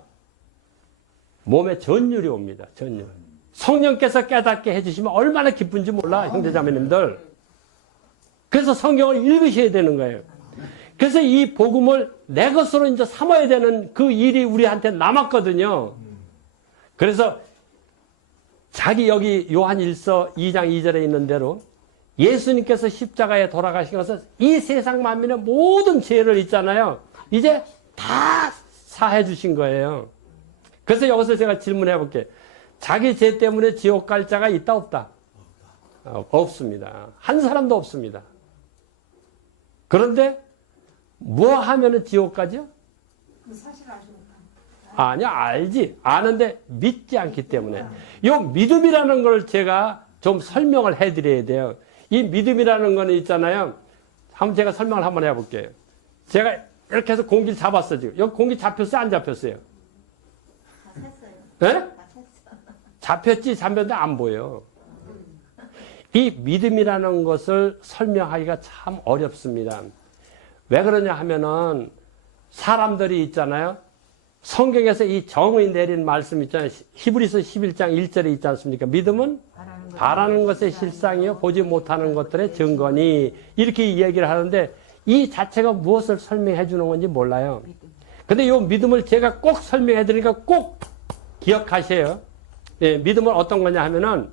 몸에 전율이 옵니다. 전율. 성령께서 깨닫게 해주시면 얼마나 기쁜지 몰라, 형제자매님들. 그래서 성경을 읽으셔야 되는 거예요. 그래서 이 복음을 내 것으로 이제 삼아야 되는 그 일이 우리한테 남았거든요. 그래서 자기 여기 요한 1서 2장 2절에 있는 대로 예수님께서 십자가에 돌아가시면서 이 세상 만민의 모든 죄를 있잖아요. 이제 다 사해 주신 거예요. 그래서 여기서 제가 질문해 볼게요. 자기 죄 때문에 지옥 갈 자가 있다 없다? 없습니다. 한 사람도 없습니다. 그런데 뭐 하면은 지옥 가죠? 그 사실 아십니까? 아니야, 알지. 아는데 믿지 않기 때문에. 요 믿음이라는 걸 제가 좀 설명을 해 드려야 돼요. 이 믿음이라는 거는 있잖아요. 한번 제가 설명을 한번 해 볼게요. 제가 이렇게 해서 공기를 잡았어, 지금. 여기 공기 잡혔어요, 안 잡혔어요? 다 샜어요. 예? 다 샜어. 잡혔지, 잡혔는데 안 보여. 이 믿음이라는 것을 설명하기가 참 어렵습니다. 왜 그러냐 하면은 사람들이 있잖아요. 성경에서 이 정의 내린 말씀 있잖아요. 히브리서 11장 1절에 있지 않습니까? 믿음은 바라는 것의 실상이요 보지 못하는 것들의 증거니, 이렇게 얘기를 하는데 이 자체가 무엇을 설명해 주는 건지 몰라요. 근데 이 믿음을 제가 꼭 설명해 드리니까 꼭 기억하세요. 예, 믿음은 어떤 거냐 하면은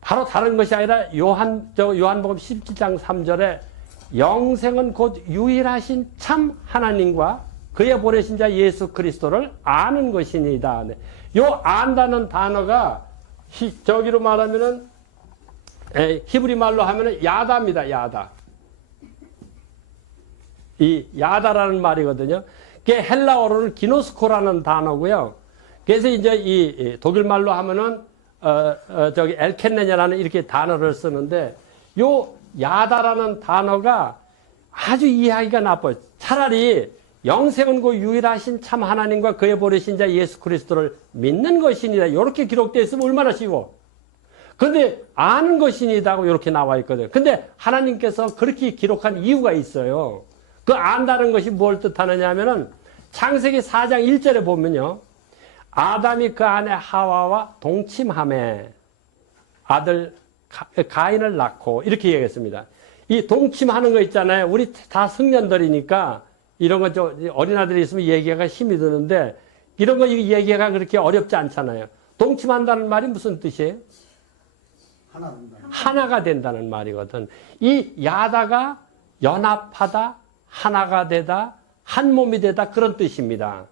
바로 다른 것이 아니라 요한복음 17장 3절에 영생은 곧 유일하신 참 하나님과 그의 보내신 자 예수 그리스도를 아는 것이니이다. 요 안다는 단어가 저기로 말하면은 히브리 말로 하면은 야다입니다. 야다. 이 야다라는 말이거든요. 그게 헬라어로는 기노스코라는 단어고요. 그래서 이제 이 독일 말로 하면은 저기 엘켄네냐라는 이렇게 단어를 쓰는데 요 야다라는 단어가 아주 이해하기가 나빠요. 차라리 영생은 그 유일하신 참 하나님과 그의 보내신 자 예수 그리스도를 믿는 것이니라 이렇게 기록되어 있으면 얼마나 쉬워. 그런데 아는 것이니다고 이렇게 나와 있거든요. 근데 하나님께서 그렇게 기록한 이유가 있어요. 그 안다는 것이 뭘 뜻하느냐 하면은 창세기 4장 1절에 보면요. 아담이 그 안에 하와와 동침함에 아들 가인을 낳고 이렇게 얘기했습니다. 이 동침하는 거 있잖아요. 우리 다 성년들이니까 이런 거 어린아들이 있으면 얘기가 힘이 드는데 이런 거 얘기가 그렇게 어렵지 않잖아요. 동침한다는 말이 무슨 뜻이에요? 하나가 된다는 말이거든. 이 야다가 연합하다, 하나가 되다, 한 몸이 되다 그런 뜻입니다.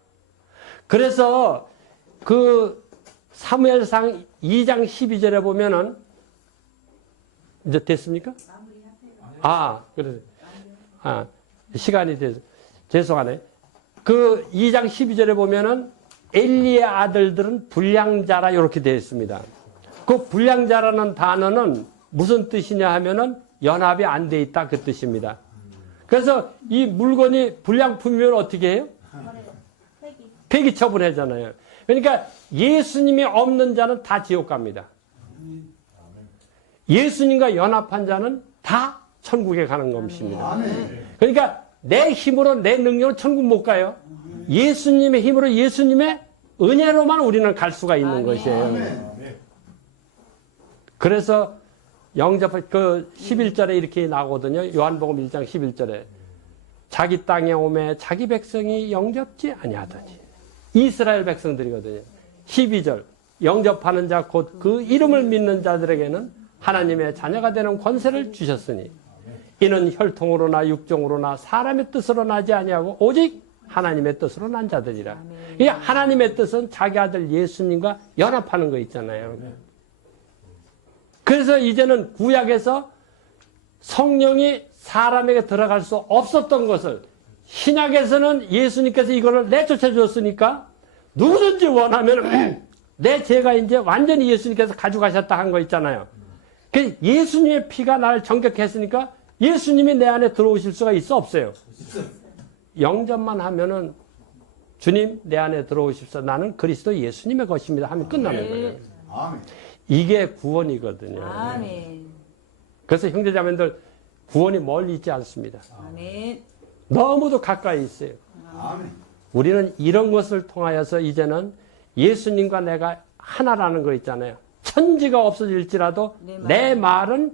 그래서 그 사무엘상 2장 12절에 보면은 이제 됐습니까? 그래. 시간이 돼서 죄송하네. 그 2장 12절에 보면은 엘리의 아들들은 불량자라 이렇게 되어 있습니다. 그 불량자라는 단어는 무슨 뜻이냐 하면은 연합이 안 돼 있다 그 뜻입니다. 그래서 이 물건이 불량품이면 어떻게 해요? 폐기 처분하잖아요. 그러니까 예수님이 없는 자는 다 지옥 갑니다. 예수님과 연합한 자는 다 천국에 가는 것입니다. 그러니까 내 힘으로 내 능력으로 천국 못 가요. 예수님의 힘으로 예수님의 은혜로만 우리는 갈 수가 있는 것이에요. 그래서 영접할 그 11절에 이렇게 나오거든요. 요한복음 1장 11절에 자기 땅에 오매 자기 백성이 영접지 아니하더니 이스라엘 백성들이거든요. 12절 영접하는 자 곧 그 이름을 믿는 자들에게는 하나님의 자녀가 되는 권세를 주셨으니 이는 혈통으로나 육종으로나 사람의 뜻으로 나지 아니하고 오직 하나님의 뜻으로 난 자들이라. 이 하나님의 뜻은 자기 아들 예수님과 연합하는 거 있잖아요. 그래서 이제는 구약에서 성령이 사람에게 들어갈 수 없었던 것을 신약에서는 예수님께서 이거를 내쫓아 줬으니까 누구든지 원하면 내 죄가 이제 완전히 예수님께서 가져가셨다 한 거 있잖아요. 그 예수님의 피가 나를 정결했으니까 예수님이 내 안에 들어오실 수가 있어 없어요? 영접만 하면은 주님 내 안에 들어오십시오. 나는 그리스도 예수님의 것입니다 하면 끝나는 거예요. 이게 구원이거든요. 아멘. 그래서 형제자매들 구원이 멀리 있지 않습니다. 아멘. 너무도 가까이 있어요. 아멘. 우리는 이런 것을 통하여서 이제는 예수님과 내가 하나라는 거 있잖아요. 천지가 없어질지라도 내 말은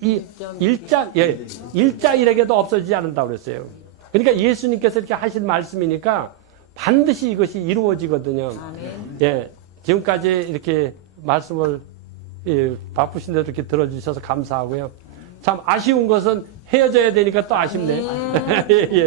이 일자 일에게도 없어지지 않는다고 그랬어요. 그러니까 예수님께서 이렇게 하신 말씀이니까 반드시 이것이 이루어지거든요. 아멘. 예, 지금까지 이렇게 말씀을 바쁘신데도 이렇게 들어주셔서 감사하고요. 참 아쉬운 것은 헤어져야 되니까 또 아쉽네. 아멘. 예.